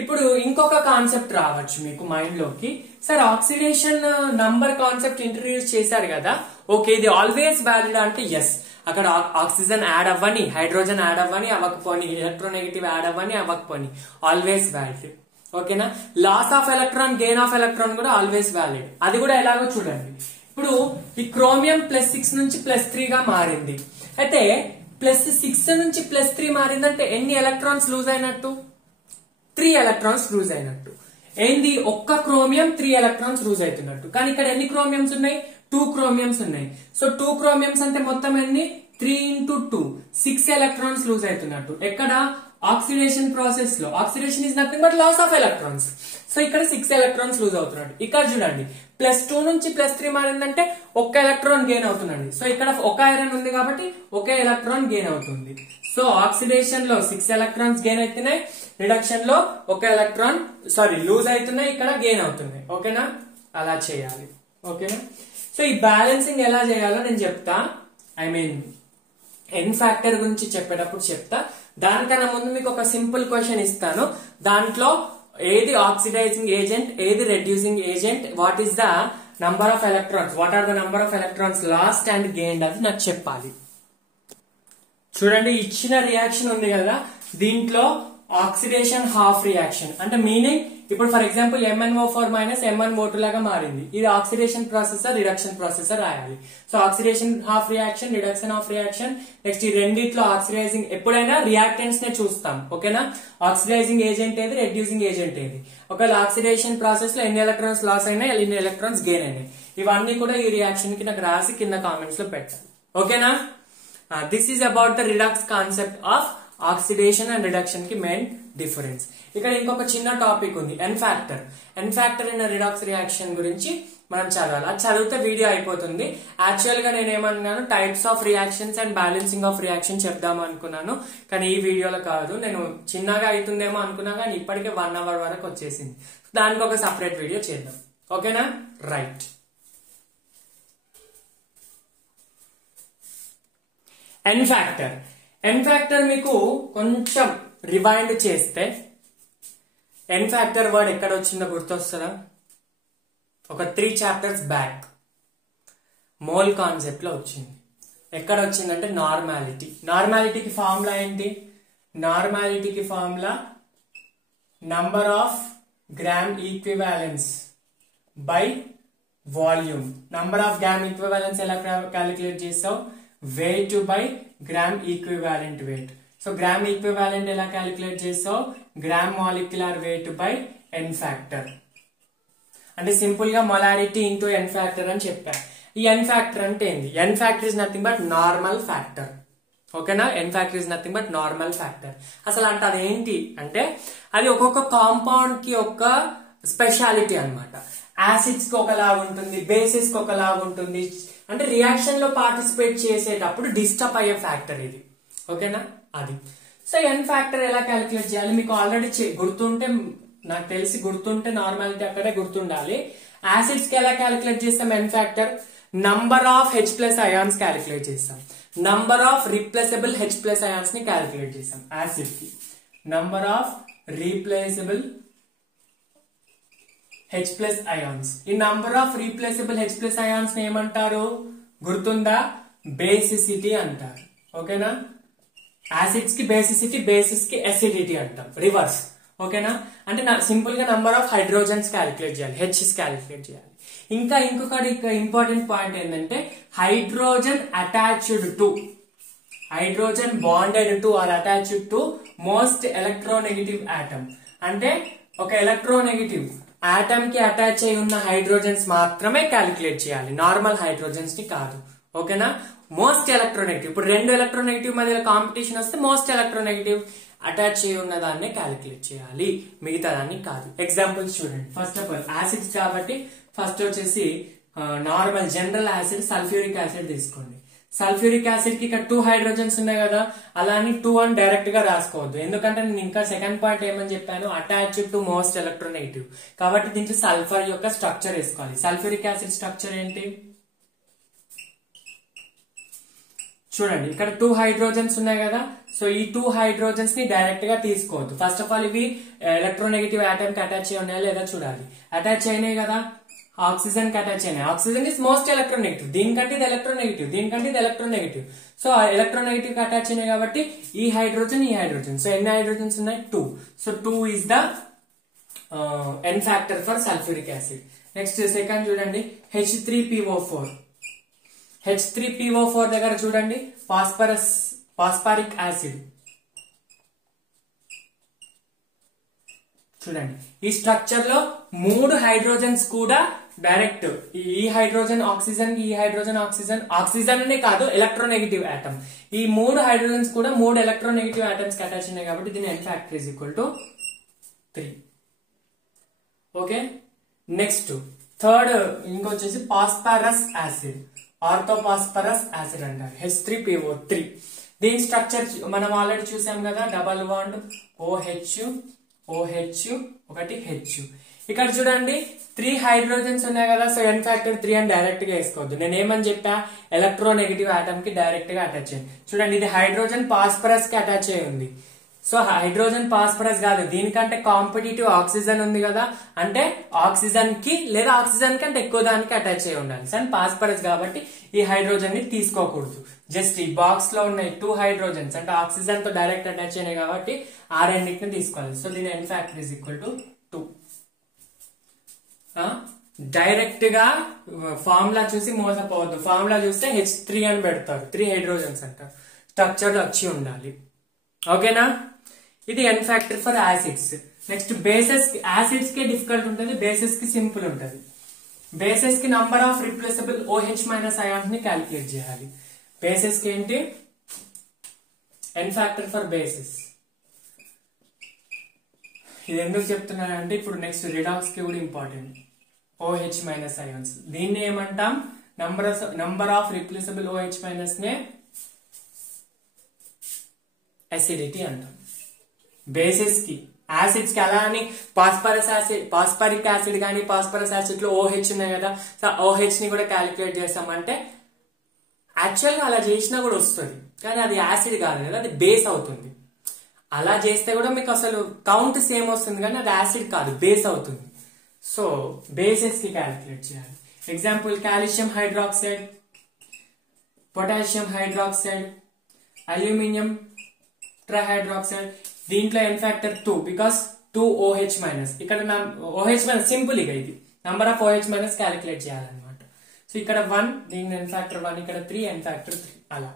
ఇప్పుడు ఇంకొక కాన్సెప్ట్ రావచ్చు మీకు మైండ్ లోకి, sir oxidation number concept introduce చేశారు కదా, ఓకే ఇది ఆల్వేస్ వ్యాలిడ్ అంటే ఎస్. అక్కడ ఆక్సిజన్ యాడ్ అవ్వని, హైడ్రోజన్ యాడ్ అవ్వని అవ్వకపోని, ఎలక్ట్రోనెగటివ్ యాడ్ అవ్వని అవ్వకపోని, ఆల్వేస్ వ్యాలిడ్. ఓకేనా? Loss of electron gain of electron కూడా ఆల్వేస్ వ్యాలిడ్. అది కూడా ఎలాగో చూడండి. ఇప్పుడు ఈ క్రోమియం +6 నుంచి +3 గా మారింది. అయితే +6 నుంచి +3 మారిందంటే ఎన్ని ఎలక్ట్రాన్స్ లూజ్ అయినట్టు, 3 ఎలక్ట్రాన్స్ లూజ్ అయినట్టు. ఏంది, ఒక్క క్రోమియం 3 ఎలక్ట్రాన్స్ లూజ్ అవుతున్నట్టు. కానీ ఇక్కడ ఎన్ని క్రోమియమ్స్ ఉన్నాయి, 2 క్రోమియమ్స్ ఉన్నాయి. సో 2 క్రోమియమ్స్ అంటే మొత్తం ఎన్ని, 3 × 2 6 ఎలక్ట్రాన్స్ లూజ్ అవుతున్నట్టు. ఎక్కడ, ఆక్సిడేషన్ ప్రాసెస్ లో. Oxidation is nothing but loss of electrons. So ఇక్కడ 6 ఎలక్ట్రాన్స్ లూజ్ అవుతున్నట్టు. ఇక్కడ చూడండి +2 నుంచి +3 మారిందంటే ఒక్క ఎలక్ట్రాన్ గెయిన్ అవుతుందండి. సో ఇక్కడ ఒక ఐరన్ ఉంది కాబట్టి ఒకే ఎలక్ట్రాన్ గెయిన్ అవుతుంది. సో ఆక్సిడేషన్ లో 6 ఎలక్ట్రాన్స్ గెయిన్ అవుతున్నాయి, రిడక్షన్ లో ఒక ఎలక్ట్రాన్ లూజ్ అవుతున్నాయి, ఇక్కడ గెయిన్ అవుతున్నాయి. ఓకేనా? అలా చేయాలి. ఓకేనా? సో ఈ బ్యాలెన్సింగ్ ఎలా చేయాలో నేను చెప్తా, ఎన్ ఫ్యాక్టర్ గురించి చెప్పేటప్పుడు చెప్తా. దానికన్నా ముందు మీకు ఒక సింపుల్ క్వశ్చన్ ఇస్తాను. దాంట్లో ఏది ఆక్సిడైజింగ్ ఏజెంట్, ఏది reducing agent, what is the number of electrons, what are the number of electrons lost and gained, అది నాకు చెప్పాలి. చూడండి ఇచ్చిన రియాక్షన్ ఉంది కదా, దీంట్లో ఆక్సిడేషన్ హాఫ్ రియాక్షన్ అంటే మీనింగ్ ఇప్పుడు ఫర్ ఎగ్జాంపుల్ MnO4 - MnO2 లాగా మారింది. ఇది ఆక్సిడేషన్ ప్రాసెసర్ రిడక్షన్ ప్రాసెసర్ రాయాలి. So oxidation half reaction, reduction half reaction. Next ఈ రెండిట్లో ఆక్సిడైజింగ్, ఎప్పుడైనా రియాక్టెంట్స్ నే చూస్తాం. ఓకేనా? ఆక్సిడైజింగ్ ఏజెంట్ ఏది, రెడ్యూసింగ్ ఏజెంట్ ఏది. ఒకవేళ ఆక్సిడేషన్ ప్రాసెస్ లో ఎన్ని ఎలక్ట్రాన్స్ లాస్ అయినా, ఎన్ని ఎలక్ట్రాన్స్ గెయిన్ అయినాయి, ఇవన్నీ కూడా ఈ రియాక్షన్ కి నాకు రాసి కింద కామెంట్స్ లో పెట్టాలి. ఓకేనా? This is about the redox concept of oxidation and reduction కి మెయిన్ డిఫరెన్స్. ఇక్కడ ఇంకొక చిన్న టాపిక్ ఉంది, ఎన్ ఫ్యాక్టర్ ఇన్ రిడాక్స్ రియాక్షన్ గురించి మనం చదవాలి. అది చదివితే వీడియో అయిపోతుంది. యాక్చువల్ గా నేను ఏమన్నాను, types of reactions and balancing of reaction చెప్దాం అనుకున్నాను, కానీ ఈ వీడియోలో కాదు. నేను చిన్నగా అవుతుందేమో అనుకున్నా, కానీ ఇప్పటికే 1 hour వరకు వచ్చేసింది. దానికి ఒక సపరేట్ వీడియో చేద్దాం. ఓకేనా? రైట్. ఎన్ ఫ్యాక్టర్ మీకు కొంచెం రివైండ్ చేస్తే ఎన్ ఫ్యాక్టర్ వర్డ్ ఎక్కడ వచ్చిందో గుర్తొస్తుందా? ఒక 3 chapters బ్యాక్ మోల్ కాన్సెప్ట్ లో వచ్చింది. ఎక్కడ వచ్చిందంటే నార్మాలిటీకి ఫార్ములా ఏంటి? నార్మాలిటీకి formula number of gram equivalence by volume. Number of gram equivalence ఎలా క్యాలిక్యులేట్ చేస్తావు? Weight by gram equivalent weight. So gram equivalent ఎలా క్యాలిక్యులేట్ చేస్తావు? Gram molecular weight by N factor. అంటే సింపుల్ గా మొలారిటీ ఇంటూ ఎన్ ఫ్యాక్టర్ అని చెప్పా. ఈ N factor అంటే ఏంది? N factor is nothing but normal factor. ఓకేనా? N factor is nothing but normal factor. అసలు అంటే అది ఏంటి అంటే, అది ఒక్కొక్క కాంపౌండ్ కి ఒక స్పెషాలిటీ అన్నమాట. యాసిడ్స్ కి ఒకలాగా ఉంటుంది, బేసిస్ కి ఒకలాగా ఉంటుంది. అంటే రియాక్షన్ లో పార్టిసిపేట్ చేసేటప్పుడు డిస్టర్బ్ అయ్యే ఫ్యాక్టర్ ఇది. ఓకేనా? అది. సో ఎన్ ఫ్యాక్టర్ ఎలా క్యాలిక్యులేట్ చేయాలి? మీకు ఆల్రెడీ గుర్తుంటే, నాకు తెలిసి గుర్తుంటే నార్మాలిటీ అక్కడే గుర్తుండాలి. యాసిడ్స్ కి ఎలా క్యాలిక్యులేట్ చేస్తాం? N factor number of H+ ions calculate చేస్తాం. Number of replaceable H+ ions ని క్యాలిక్యులేట్ చేస్తాం. యాసిడ్ కి number of replaceable H+ ions. ఈ number of replaceable H+ ions ని ఏమంటారు? గుర్తుందా? బేసిసిటీ అంటారు. ఓకేనా? యాసిడ్స్ కి బేసిసిటీ, బేసిస్ కి అసిడిటీ అంటాం. రివర్స్. ఓకేనా? అంటే సింపుల్ గా నంబర్ ఆఫ్ హైడ్రోజన్స్ క్యాలిక్యులేట్ చేయాలి, H's క్యాలిక్యులేట్ చేయాలి. ఇంకొకటి ఇంపార్టెంట్ పాయింట్ ఏంటంటే, hydrogen attached to, hydrogen bonded to or attached to most electronegative atom. అంటే ఒక ఎలక్ట్రోనెగటివ్ ఆటమ్ కి అటాచ్ అయి ఉన్న హైడ్రోజన్స్ మాత్రమే క్యాలిక్యులేట్ చేయాలి, నార్మల్ హైడ్రోజన్స్ ని కాదు. ఓకేనా? Most electronegative. ఇప్పుడు 2 ఎలక్ట్రోనెగటివ్ మధ్య కాంపిటీషన్ వస్తే మోస్ట్ ఎలక్ట్రోనెగటివ్ అటాచ్ అయి ఉన్న దాన్ని క్యాలిక్యులేట్ చేయాలి, మిగతా దాన్ని కాదు. ఎగ్జాంపుల్స్ చూడండి. ఫస్ట్ ఆఫ్ ఆల్ యాసిడ్స్ కాబట్టి ఫస్ట్ వచ్చేసి normal general acid sulphuric acid తీసుకోండి. సల్ఫ్యూరిక్ యాసిడ్ కి ఇక్కడ 2 హైడ్రోజన్స్ ఉన్నాయి కదా, అలాని 2 అని డైరెక్ట్ గా రాసుకోవద్దు. ఎందుకంటే నేను ఇంకా సెకండ్ పాయింట్ ఏమని చెప్పాను, అటాచ్డ్ టు మోస్ట్ ఎలక్ట్రోనెగటివ్. కాబట్టి దీంట్లో సల్ఫర్ యొక్క స్ట్రక్చర్ వేసుకోవాలి. సల్ఫ్యూరిక్ యాసిడ్ స్ట్రక్చర్ ఏంటి చూడండి. ఇక్కడ 2 హైడ్రోజన్స్ ఉన్నాయి కదా, సో ఈ 2 హైడ్రోజన్స్ ని డైరెక్ట్ గా తీసుకోవద్దు. ఫస్ట్ ఆఫ్ ఆల్ ఇవి ఎలక్ట్రోనెగటివ్ ఆటమ్ కి అటాచ్ అయి ఉన్నాయా లేదా చూడాలి. అటాచ్ అయినాయి కదా, ఆక్సిజన్ కి అటాచ్ అయినాయి. ఆక్సిజన్ ఇస్ మోస్ట్ ఎలక్ట్రోనెగటివ్, దీనికంటే ఇది ఎలక్ట్రోనెగటివ్, దీనికంటే ఇది ఎలక్ట్రోనెగటివ్. సో ఎలక్ట్రోనెగటివ్ కి అటాచ్ అయినాయి కాబట్టి ఈ హైడ్రోజన్, ఈ హైడ్రోజన్. సో ఎన్ని హైడ్రోజన్స్ ఉన్నాయి? 2. So 2 is the N factor for sulphuric acid. Next second చూడండి, H3PO4. H3PO4 దగ్గర చూడండి, ఫాస్ఫరిక్ యాసిడ్. చూడండి ఈ స్ట్రక్చర్ లో 3 హైడ్రోజన్స్ కూడా డైరెక్ట్, ఈ హైడ్రోజన్ ఆక్సిజన్, ఈ హైడ్రోజన్ ఆక్సిజన్, ఆక్సిజన్ అనే కాదు ఎలక్ట్రోనెగటివ్ ఆటమ్. ఈ 3 హైడ్రోజన్స్ కూడా 3 ఎలక్ట్రోనెగటివ్ ఆటమ్స్ కి అటాచ్ ఉన్నాయి కాబట్టి దీని N factor is equal to 3. Okay. Next third ఇంకొచ్చేసి ఫాస్ఫరస్ యాసిడ్, ఆర్థోఫాస్ఫరస్ యాసిడ్ అంటారు, H3PO3. దీని స్ట్రక్చర్ మనం ఆల్రెడీ చూసాం కదా, డబల్ బాండ్ OH ఒకటి H. ఇక్కడ చూడండి 3 హైడ్రోజన్స్ ఉన్నాయి కదా, సో ఎన్ ఫ్యాక్టర్ 3 అని డైరెక్ట్ గా వేసుకోవద్దు. నేను ఏమని చెప్పా, ఎలక్ట్రోనెగటివ్ ఆటమ్ కి డైరెక్ట్ గా అటాచ్ అయ్యింది. చూడండి ఇది హైడ్రోజన్ ఫాస్ఫరస్ కి అటాచ్ అయి ఉంది. సో హైడ్రోజన్ ఫాస్ఫరస్ కాదు, దీనికంటే కాంపిటేటివ్ ఆక్సిజన్ ఉంది కదా, అంటే ఆక్సిజన్ కి లేదా ఆక్సిజన్ కంటే ఎక్కువ దానికి అటాచ్ అయి ఉండాలి. సరే ఫాస్ఫరస్ కాబట్టి ఈ హైడ్రోజన్ ని తీసుకోకూడదు. జస్ట్ ఈ బాక్స్ లో ఉన్నాయి 2 హైడ్రోజన్స్, అంటే ఆక్సిజన్ తో డైరెక్ట్ అటాచ్ అయినాయి కాబట్టి ఆ రెండింటిని తీసుకోవాలి. సో దీని N factor is equal to 2. Direct గా ఫార్ములా చూసి మోసపోవద్దు. ఫార్ములా చూస్తే H3 అని పెడతారు, 3 హైడ్రోజన్స్ అంటారు. స్ట్రక్చర్ లో వచ్చి ఉండాలి. ఓకేనా? ఇది N factor for acids. Next bases. Acids కి డిఫికల్ట్ ఉంటుంది, బేసెస్ కి సింపుల్ ఉంటుంది. బేసెస్ కి number of replaceable OH- ions ని క్యాలిక్యులేట్ చేయాలి. బేసిస్ కి ఏంటి n ఫ్యాక్టర్ ఫర్ బేసిస్. ఇది ఎందుకు చెప్తున్నానంటే ఇప్పుడు నెక్స్ట్ రిడాక్స్ కి కూడా ఇంపార్టెంట్. OH మైనస్ అయాన్స్, దీన్ని ఏమంటాం, number of replaceable OH minus నే అసిడిటీ అంటాం. బేసిస్ కి, యాసిడ్స్ కి అలా అని పాస్పరిక్ యాసిడ్ కానీ పాస్పరస్ యాసిడ్ లో OH ఉన్నాయి కదా, సో OH ని కూడా క్యాలిక్యులేట్ చేస్తామంటే యాక్చువల్ గా అలా చేసినా కూడా వస్తుంది, కానీ అది యాసిడ్ కాదు కదా, అది బేస్ అవుతుంది. అలా చేస్తే కూడా మీకు అసలు కౌంట్ సేమ్ వస్తుంది, కానీ అది యాసిడ్ కాదు, బేస్ అవుతుంది. సో బేసెస్ కి క్యాలిక్యులేట్ చేయాలి. Example calcium hydroxide, potassium hydroxide, aluminium trihydroxide. దీంట్లో n factor 2 because 2 OH minus. ఇక్కడ OH మైనస్ సింపుల్ గా ఇది number of OH minus calculate చేయాలన్నమాట. సో ఇక్కడ 1, దీని n ఫ్యాక్టర్ 1, ఇక్కడ 3, n ఫ్యాక్టర్ 3 అలా.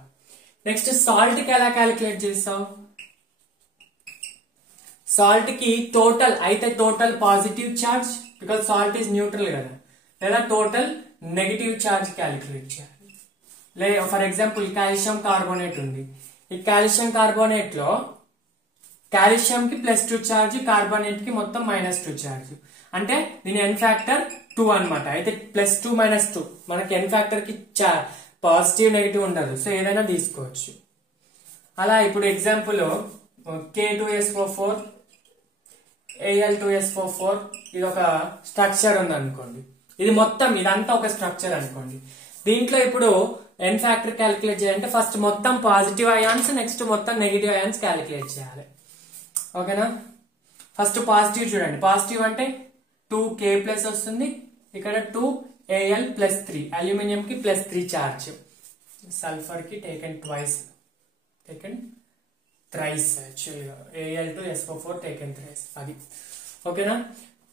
నెక్స్ట్ సాల్ట్ కి ఎలా క్యాలిక్యులేట్ చేస్తావు? సాల్ట్ కి టోటల్ అయితే total positive charge, because salt is neutral కదా, లేదా టోటల్ నెగిటివ్ చార్జ్ క్యాలిక్యులేట్ చేయాలి. లేదా ఫర్ ఎగ్జాంపుల్ కాల్షియం కార్బోనేట్ ఉంది. ఈ కాల్షియం కార్బోనేట్ లో కాల్షియం కి +2 చార్జ్, కార్బోనేట్ కి మొత్తం -2 చార్జ్. అంటే దీని n ఫ్యాక్టర్ 2 అనమాట. అయితే +2 -2 మనకి n ఫ్యాక్టర్ కి పాజిటివ్ నెగిటివ్ ఉండదు, సో ఏదైనా తీసుకోవచ్చు. అలా ఇప్పుడు ఎగ్జాంపుల్ K2SO4 Al2SO4 ఇది ఒక స్ట్రక్చర్ ఉంది అనుకోండి, ఇది మొత్తం ఇదంతా ఒక స్ట్రక్చర్ అనుకోండి. దీంట్లో ఇప్పుడు n ఫ్యాక్టర్ క్యాలిక్యులేట్ చేయాలంటే ఫస్ట్ మొత్తం పాజిటివ్ అయాన్స్, నెక్స్ట్ మొత్తం నెగిటివ్ అయాన్స్ క్యాలిక్యులేట్ చేయాలి. ఓకేనా? ఫస్ట్ పాజిటివ్ చూడండి. పాజిటివ్ అంటే 2K+ వస్తుంది, ఇక్కడ 2Al+3, అల్యూమినియం కి +3 చార్జ్, సల్ఫర్ కి టేకెన్ థ్రైస్, యాక్చువల్గా Al2SO4 టేకెన్ థ్రైస్. అది ఓకేనా?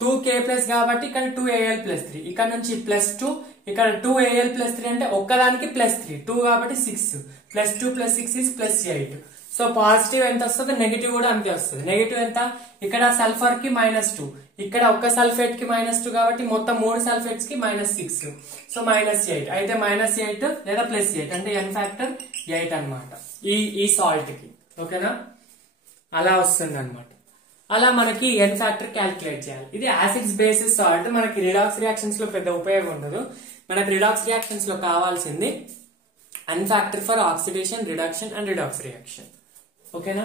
2K+ కాబట్టి ఇక్కడ 2Al+3, ఇక్కడ నుంచి +2, ఇక్కడ 2Al+3 అంటే ఒక్కదానికి +3, 2 కాబట్టి 6, +2 + 6 is +8. సో పాజిటివ్ ఎంత వస్తుంది, నెగిటివ్ కూడా అంతే వస్తుంది. నెగిటివ్ ఎంత, ఇక్కడ సల్ఫర్ కి -2, ఇక్కడ ఒక్క సల్ఫేట్ కి -2 కాబట్టి మొత్తం 3 సల్ఫేట్స్ కి -6, సో -8. అయితే -8 లేదా +8 అంటే n ఫ్యాక్టర్ 8 అనమాట ఈ సాల్ట్ కి. ఓకేనా? అలా వస్తుంది అనమాట. అలా మనకి n ఫ్యాక్టర్ క్యాలిక్యులేట్ చేయాలి. ఇది యాసిడ్స్ బేసిస్ సాల్ట్. మనకి రిడాక్స్ రియాక్షన్స్ లో పెద్ద ఉపయోగం ఉండదు. మనకి రిడాక్స్ రియాక్షన్స్ లో కావాల్సింది n factor for oxidation, reduction and redox reaction. ఓకేనా?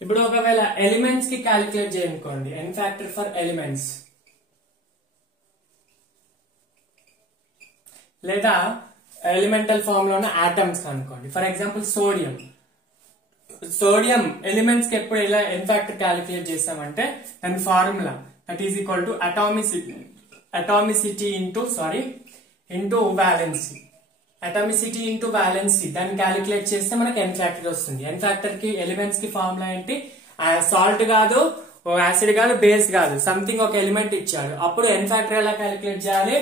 ఇప్పుడు ఒకవేళ ఎలిమెంట్స్ కి క్యాలిక్యులేట్ చేయనుకోండి, n ఫ్యాక్టర్ ఫర్ ఎలిమెంట్స్, లేదా ఎలిమెంటల్ ఫామ్ లో ఉన్న ఆటమ్స్ అనుకోండి. ఫర్ ఎగ్జాంపుల్ సోడియం ఎలిమెంట్స్ కి ఎప్పుడు ఎలా n ఫ్యాక్టర్ క్యాలిక్యులేట్ చేస్తామంటే దాని formula that is equal to atomicity into valency. Atomicity into valency దాన్ని క్యాలిక్యులేట్ చేస్తే మనకి n ఫ్యాక్టర్ వస్తుంది. n ఫ్యాక్టర్ కి ఎలిమెంట్స్ కి ఫార్ములా ఏంటి, సాల్ట్ కాదు, యాసిడ్ కాదు, బేస్ కాదు, సంథింగ్ ఒక ఎలిమెంట్ ఇచ్చాడు. అప్పుడు n ఫ్యాక్టర్ ఎలా క్యాలిక్యులేట్ చేయాలి,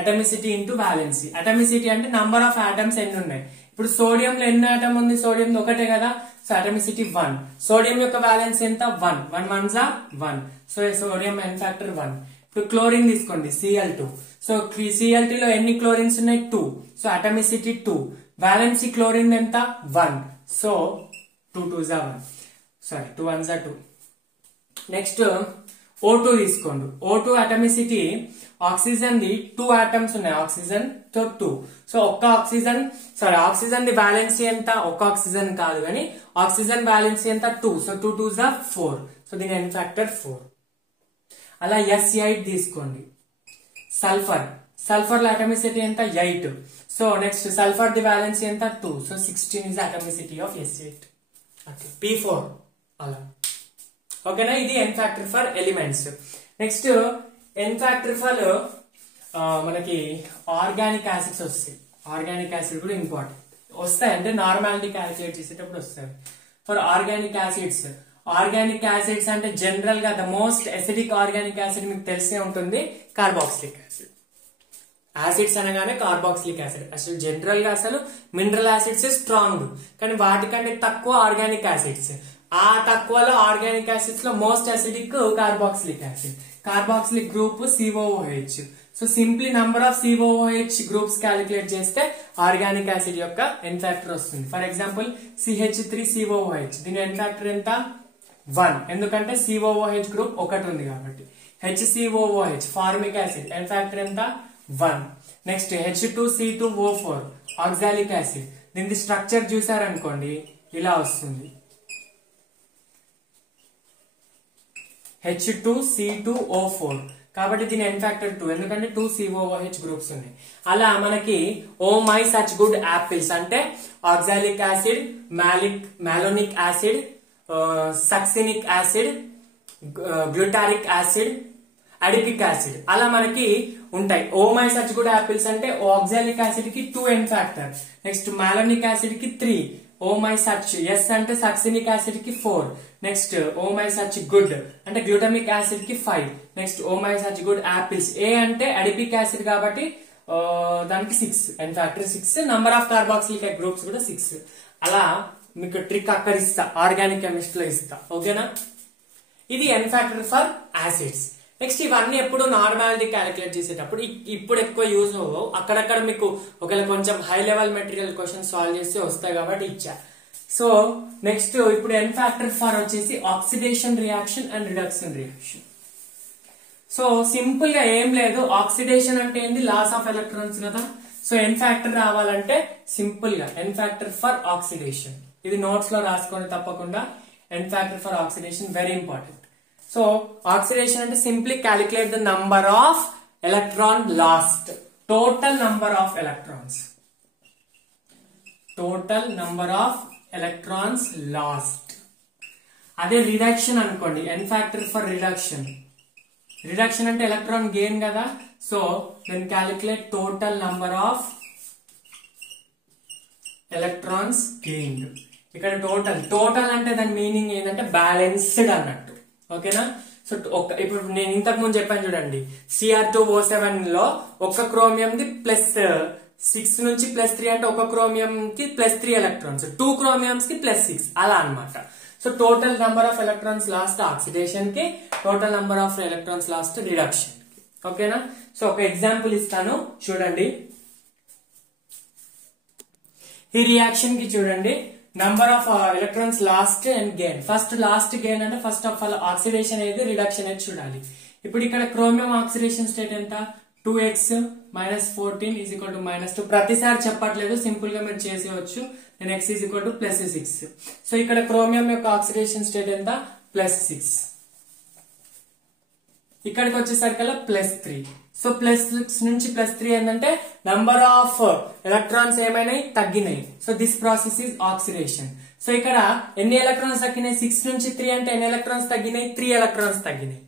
అటామిసిటీ ఇంటూ వాలెన్సీ. అటామిసిటీ అంటే నంబర్ ఆఫ్ ఆటమ్స్ ఎన్ని ఉన్నాయి. ఇప్పుడు సోడియం లో ఎన్ని ఆటమ్ ఉంది, సోడియం ఒకటే కదా, సో అటామిసిటీ 1. సోడియం యొక్క వాలెన్స్ ఎంత, 1, 1 1s are 1, so sodium n factor 1. ఇప్పుడు క్లోరిన్ తీసుకోండి, Cl2. సో Cl2 లో ఎన్ని క్లోరిన్స్ ఉన్నాయి, 2, సో అటామిసిటీ 2. వాలెన్సీ క్లోరిన్ ఎంత, 1, so 2 2s are 1, sorry 2 1s are 2. Next O2 తీసుకోండి. O2 atomicity, oxygen the 2 atoms ఉన్నాయి, ఆక్సిజన్ తో 2, సో ఒక్క ఆక్సిజన్ ఆక్సిజన్ ది వాలెన్సీ ఎంత, ఒక్క ఆక్సిజన్ కాదు కానీ ఆక్సిజన్ వాలెన్సీ ఎంత, 2, సో 2 2s are 4, సో దీని n ఫ్యాక్టర్ 4. అలా S8 తీసుకోండి. సల్ఫర్ లో అటామిసిటీ ఎంత, 8, so next sulphur the valency ఎంత, 2, so 16 is atomicity of S8. Okay, P4 అలా. ఓకేనా? ఇది n factor for elements. Next n factor for మనకి ఆర్గానిక్ యాసిడ్స్ వస్తాయి. ఆర్గానిక్ యాసిడ్ కూడా ఇంపార్టెంట్ వస్తాయి, అంటే నార్మాలిటీ క్యాలిక్యులేట్ చేసేటప్పుడు వస్తాయి. ఫర్ ఆర్గానిక్ యాసిడ్స్ అంటే జనరల్ గా the most acidic organic acid మీకు తెలిసే ఉంటుంది, కార్బాక్సిలిక్ యాసిడ్. యాసిడ్స్ అనగానే కార్బాక్సిలిక్ యాసిడ్. అసలు జనరల్ గా అసలు మినరల్ యాసిడ్స్ స్ట్రాంగ్, కానీ వాటికంటే తక్కువ ఆర్గానిక్ యాసిడ్స్. ఆ తక్కువలో ఆర్గానిక్ యాసిడ్స్ లో most acidic carboxylic acid. Carboxylic group COOH. So simply number of COOH groups calculate చేస్తే ఆర్గానిక్ యాసిడ్ యొక్క ఎన్ ఫ్యాక్టర్ వస్తుంది. ఫర్ ఎగ్జాంపుల్ CH3COOH, దీని ఎన్ ఫ్యాక్టర్ ఎంత? 1. ఎందుకంటే COOH గ్రూప్ ఒకటి ఉంది కాబట్టి. HCOOH ఫార్మిక్ యాసిడ్ ఎన్ ఫ్యాక్టర్ ఎంత? 1. నెక్స్ట్ H2C2O4 ఆక్సాలిక్ యాసిడ్, దీని స్ట్రక్చర్ చూసారనుకోండి ఇలా వస్తుంది, H2C2O4. కాబట్టి దీని ఎన్ ఫ్యాక్టర్ 2, ఎందుకంటే 2 COOH గ్రూప్స్ ఉన్నాయి. అలా మనకి oh my such good apples అంటే oxalic acid, malonic acid, succinic acid, glutaric acid, adipic acid అలా మనకి ఉంటాయి. Oh my such good apples అంటే ఆక్సాలిక్ యాసిడ్ కి 2 N factor, next malonic acid కి 3, ఓ మై సచ్ ఎస్ అంటే succinic acid కి 4, next oh my such good అంటే glutamic acid కి 5, next oh my such good apples A అంటే adipic acid కాబట్టి దానికి 6 N factor 6, number of carboxylic groups కూడా 6. అలా మీకు ట్రిక్ అక్కడ ఇస్తా, ఆర్గానిక్ కెమిస్ట్రీలో ఇస్తా. ఓకేనా? ఇది N factor for acids. Next ఇవన్నీ ఎప్పుడు నార్మాలిటీ క్యాలిక్యులేట్ చేసేటప్పుడు ఇప్పుడు ఎక్కువ యూజ్ అవ్వవు, అక్కడక్కడ మీకు ఒకవేళ కొంచెం high level material question solve చేస్తే వస్తాయి కాబట్టి ఇచ్చా. సో నెక్స్ట్ ఇప్పుడు ఎన్ ఫ్యాక్టర్ ఫర్ వచ్చేసి oxidation reaction and reduction reaction. So simple గా ఏం లేదు, ఆక్సిడేషన్ అంటే ఏంది? లాస్ ఆఫ్ ఎలక్ట్రాన్స్ కదా. సో ఎన్ ఫ్యాక్టర్ రావాలంటే సింపుల్ గా ఎన్ ఫ్యాక్టర్ ఫర్ ఆక్సిడేషన్, ఇది నోట్స్ లో రాసుకోండి తప్పకుండా. N factor for oxidation very important. So oxidation అంటే simply calculate the number of electron lost, total number of electrons, total number of electrons lost. అదే reduction అనుకోండి, N factor for reduction, reduction అంటే electron gain కదా. So then calculate total number of electrons gained. ఇక్కడ total అంటే దాని meaning ఏంటంటే balanced అన్నట్టు. ఓకేనా? సో ఇప్పుడు నేను ఇంతకు ముందు చెప్పాను చూడండి, Cr2O7 లో ఒక క్రోమియం ది +6 నుంచి +3 అంటే ఒక క్రోమియం కి +3 ఎలక్ట్రాన్స్, 2 క్రోమియమ్స్ కి +6 అలా అన్నమాట. So total number of electrons lost oxidation కి, total number of electrons lost reduction కి. ఓకేనా? సో ఒక ఎగ్జాంపుల్ ఇస్తాను చూడండి. ఈ రియాక్షన్ కి చూడండి, number of electrons lost and gain. First last gain అంటే ఫస్ట్ ఆఫ్ ఆల్ ఆక్సిడేషన్ ఏది, రిడక్షన్ ఏది చూడాలి. ఇప్పుడు ఇక్కడ క్రోమియం ఆక్సిడేషన్ స్టేట్ ఎంత? 2x - 14 = -2. ప్రతిసారి చెప్పట్లేదు, సింపుల్ గా మీరు చేసేవచ్చు. నేను x = +6. సో ఇక్కడ క్రోమియం యొక్క ఆక్సిడేషన్ స్టేట్ ఎంత? +6. ఇక్కడికి వచ్చేసరికల్లా +3. సో +6 నుంచి +3 ఏంటంటే నంబర్ ఆఫ్ ఎలక్ట్రాన్స్ ఏమైనాయి? తగ్గినాయి. So this process is oxidation. So ఇక్కడ ఎన్ని ఎలక్ట్రాన్స్ తగ్గినాయి? 6 నుంచి 3 అంటే ఎన్ని ఎలక్ట్రాన్స్ తగ్గినాయి? 3 ఎలక్ట్రాన్స్ తగ్గినాయి.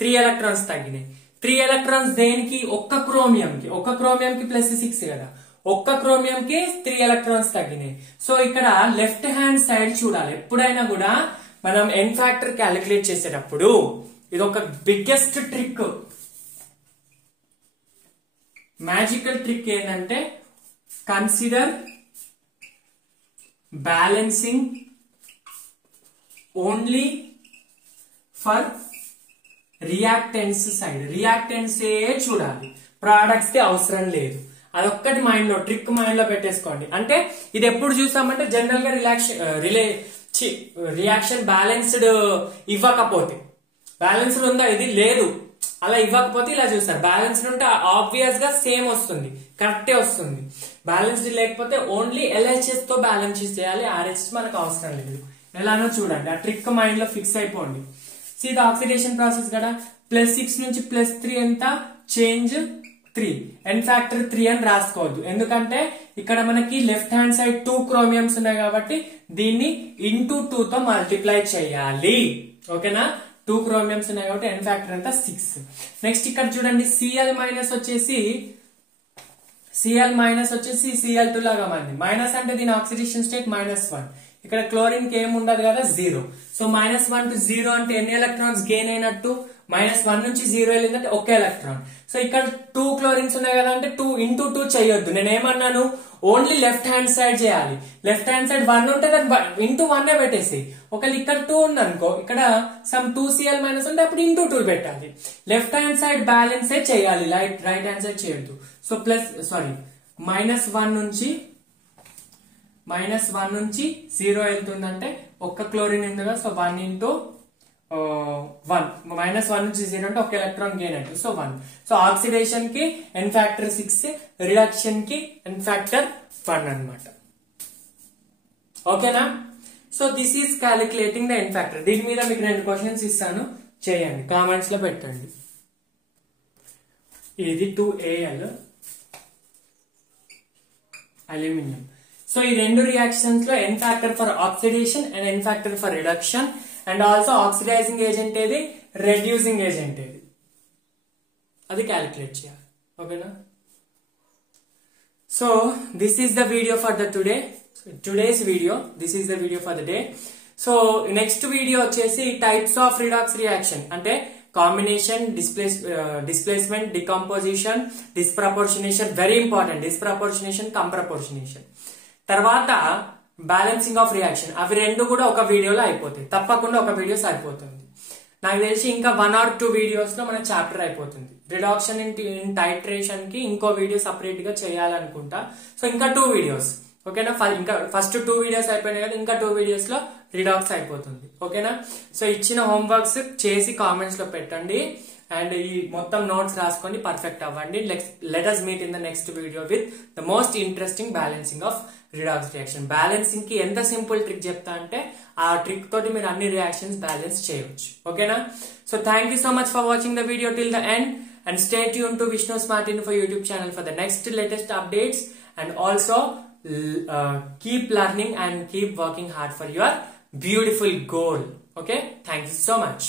3 ఎలక్ట్రాన్స్ తగ్గినాయి. 3 ఎలక్ట్రాన్స్ దేనికి? ఒక్క క్రోమియం కి. ఒక్క క్రోమియం కి +6 కదా, ఒక్క క్రోమియం కి 3 ఎలక్ట్రాన్స్ తగ్గినాయి. సో ఇక్కడ లెఫ్ట్ హ్యాండ్ సైడ్ చూడాలి. ఎప్పుడైనా కూడా మనం ఎన్ ఫ్యాక్టర్ క్యాలిక్యులేట్ చేసేటప్పుడు ఇది ఒక బిగ్గెస్ట్ ట్రిక్, మ్యాజికల్ ట్రిక్ ఏంటంటే consider balancing only for reactance side. Reactance చూడాలి, ప్రోడక్ట్స్ కి అవసరం లేదు. అదొక్కటి మైండ్ లో ట్రిక్ మైండ్ లో పెట్టేసుకోండి. అంటే ఇది ఎప్పుడు చూసామంటే జనరల్ గా రియాక్షన్ బ్యాలెన్స్డ్ ఇవ్వకపోతే, బ్యాలెన్స్డ్ ఉందా ఇది లేదు అలా ఇవ్వకపోతే ఇలా చూస్తారు. బ్యాలెన్స్డ్ ఉంటే ఆబ్వియస్ గా సేమ్ వస్తుంది, కరెక్టే వస్తుంది. బ్యాలెన్స్డ్ లేకపోతే ఓన్లీ LHS తో బ్యాలెన్స్ చేయాలి, RH మనకు అవసరం లేదు. ఎలానో చూడండి, ఆ ట్రిక్ మైండ్ లో ఫిక్స్ అయిపోండి. ఇది ఆక్సిడేషన్ ప్రాసెస్ కదా. +6 నుంచి +3 ఎంత? చేంజ్ 3. ఎన్ ఫ్యాక్టర్ 3 అని రాసుకోవద్దు, ఎందుకంటే ఇక్కడ మనకి లెఫ్ట్ హ్యాండ్ సైడ్ 2 క్రోమియమ్స్ ఉన్నాయి కాబట్టి దీన్ని ఇంటూ 2 తో మల్టిప్లై చేయాలి. ఓకేనా? 2 క్రోమియమ్స్ ఉన్నాయి కాబట్టి ఎన్ ఫ్యాక్టర్ అంతా 6. నెక్స్ట్ ఇక్కడ చూడండి, Cl- వచ్చేసి Cl2 లాగా మారింది. మైనస్ అంటే దీని ఆక్సిడేషన్ స్టేట్ -1. ఇక్కడ క్లోరిన్ కి ఏమి ఉండదు కదా, 0. సో -1 to 0 అంటే ఎన్ని ఎలక్ట్రాన్స్ గెయిన్ అయినట్టు? -1 నుంచి 0 వెళ్ళిందంటే ఒక ఎలక్ట్రాన్. సో ఇక్కడ 2 క్లోరిన్స్ ఉన్నాయి కదా అంటే 2 into 2 చేయొద్దు. నేను ఏమన్నాను? ఓన్లీ లెఫ్ట్ హ్యాండ్ సైడ్ చేయాలి. లెఫ్ట్ హ్యాండ్ సైడ్ 1 ఉంటే దాన్ని ఇంటూ 1 పెట్టేసి, ఒకవేళ ఇక్కడ 2 ఉందనుకో, ఇక్కడ సమ్ 2cl మైనస్ ఉంటే అప్పుడు ఇంటూ 2 పెట్టాలి. లెఫ్ట్ హ్యాండ్ సైడ్ బ్యాలెన్సే చేయాలి, రైట్ హ్యాండ్ సైడ్ చేయొద్దు. సో -1 నుంచి 0 వెళ్తుందంటే ఒక్క క్లోరిన్ ఉందిగా, సో 1 into 1 -1 నుంచి 0 అంటే ఒక ఎలక్ట్రాన్ గెయిన్ అంటే, సో 1. సో ఆక్సిడేషన్ కి n ఫ్యాక్టర్ 6, రిడక్షన్ కి n ఫ్యాక్టర్ 1 అన్నమాట. ఓకేనా? So this is calculating the n factor. దీని మీద మీకు 2 క్వశ్చన్స్ ఇస్తాను, చేయండి, కామెంట్స్ లో పెట్టండి. ఇది 2Al అల్యూమినియం. సో ఈ 2 రియాక్షన్స్ లో n factor for oxidation and n factor for reduction, and also oxidizing agent ఏది, రెడ్యూసింగ్ ఏజెంట్ ఏది, అది క్యాలిక్యులేట్ చేయాలి. ఓకేనా? So this is the video for the today's video. This is the video for the day. So next video వచ్చేసి types of redox reaction, అంటే combination, displacement, decomposition, disproportionation, very important, disproportionation, comproportionation, తర్వాత balancing of reaction. అవి 2 కూడా ఒక వీడియోలో అయిపోతాయి, తప్పకుండా ఒక వీడియో సరిపోతుంది. నాకు తెలిసి ఇంకా 1 or 2 వీడియోస్ లో మన చాప్టర్ అయిపోతుంది. రిడాక్షన్ ఇన్ టైట్రేషన్ కి ఇంకో వీడియో సపరేట్ గా చేయాలనుకుంటా. సో ఇంకా 2 వీడియోస్. ఓకేనా? ఇంకా ఫస్ట్ 2 వీడియోస్ అయిపోయినాయి కదా, ఇంకా 2 వీడియోస్ లో రిడాక్స్ అయిపోతుంది. ఓకేనా? సో ఇచ్చిన హోంవర్క్స్ చేసి కామెంట్స్ లో పెట్టండి, అండ్ ఈ మొత్తం నోట్స్ రాసుకొని పర్ఫెక్ట్ అవ్వండి. Let us meet in the next video with the most interesting balancing of redox reaction. Balancing కి ఎంత సింపుల్ ట్రిక్ చెప్తా అంటే, ఆ ట్రిక్ తోటి మీరు అన్ని రియాక్షన్స్ బ్యాలెన్స్ చేయవచ్చు. ఓకేనా? So thank you so much for watching the video till the end, and stay tuned to Vishnu Smart Info YouTube channel for the next latest updates, and also keep learning and keep working hard for your beautiful goal. Okay, thank you so much.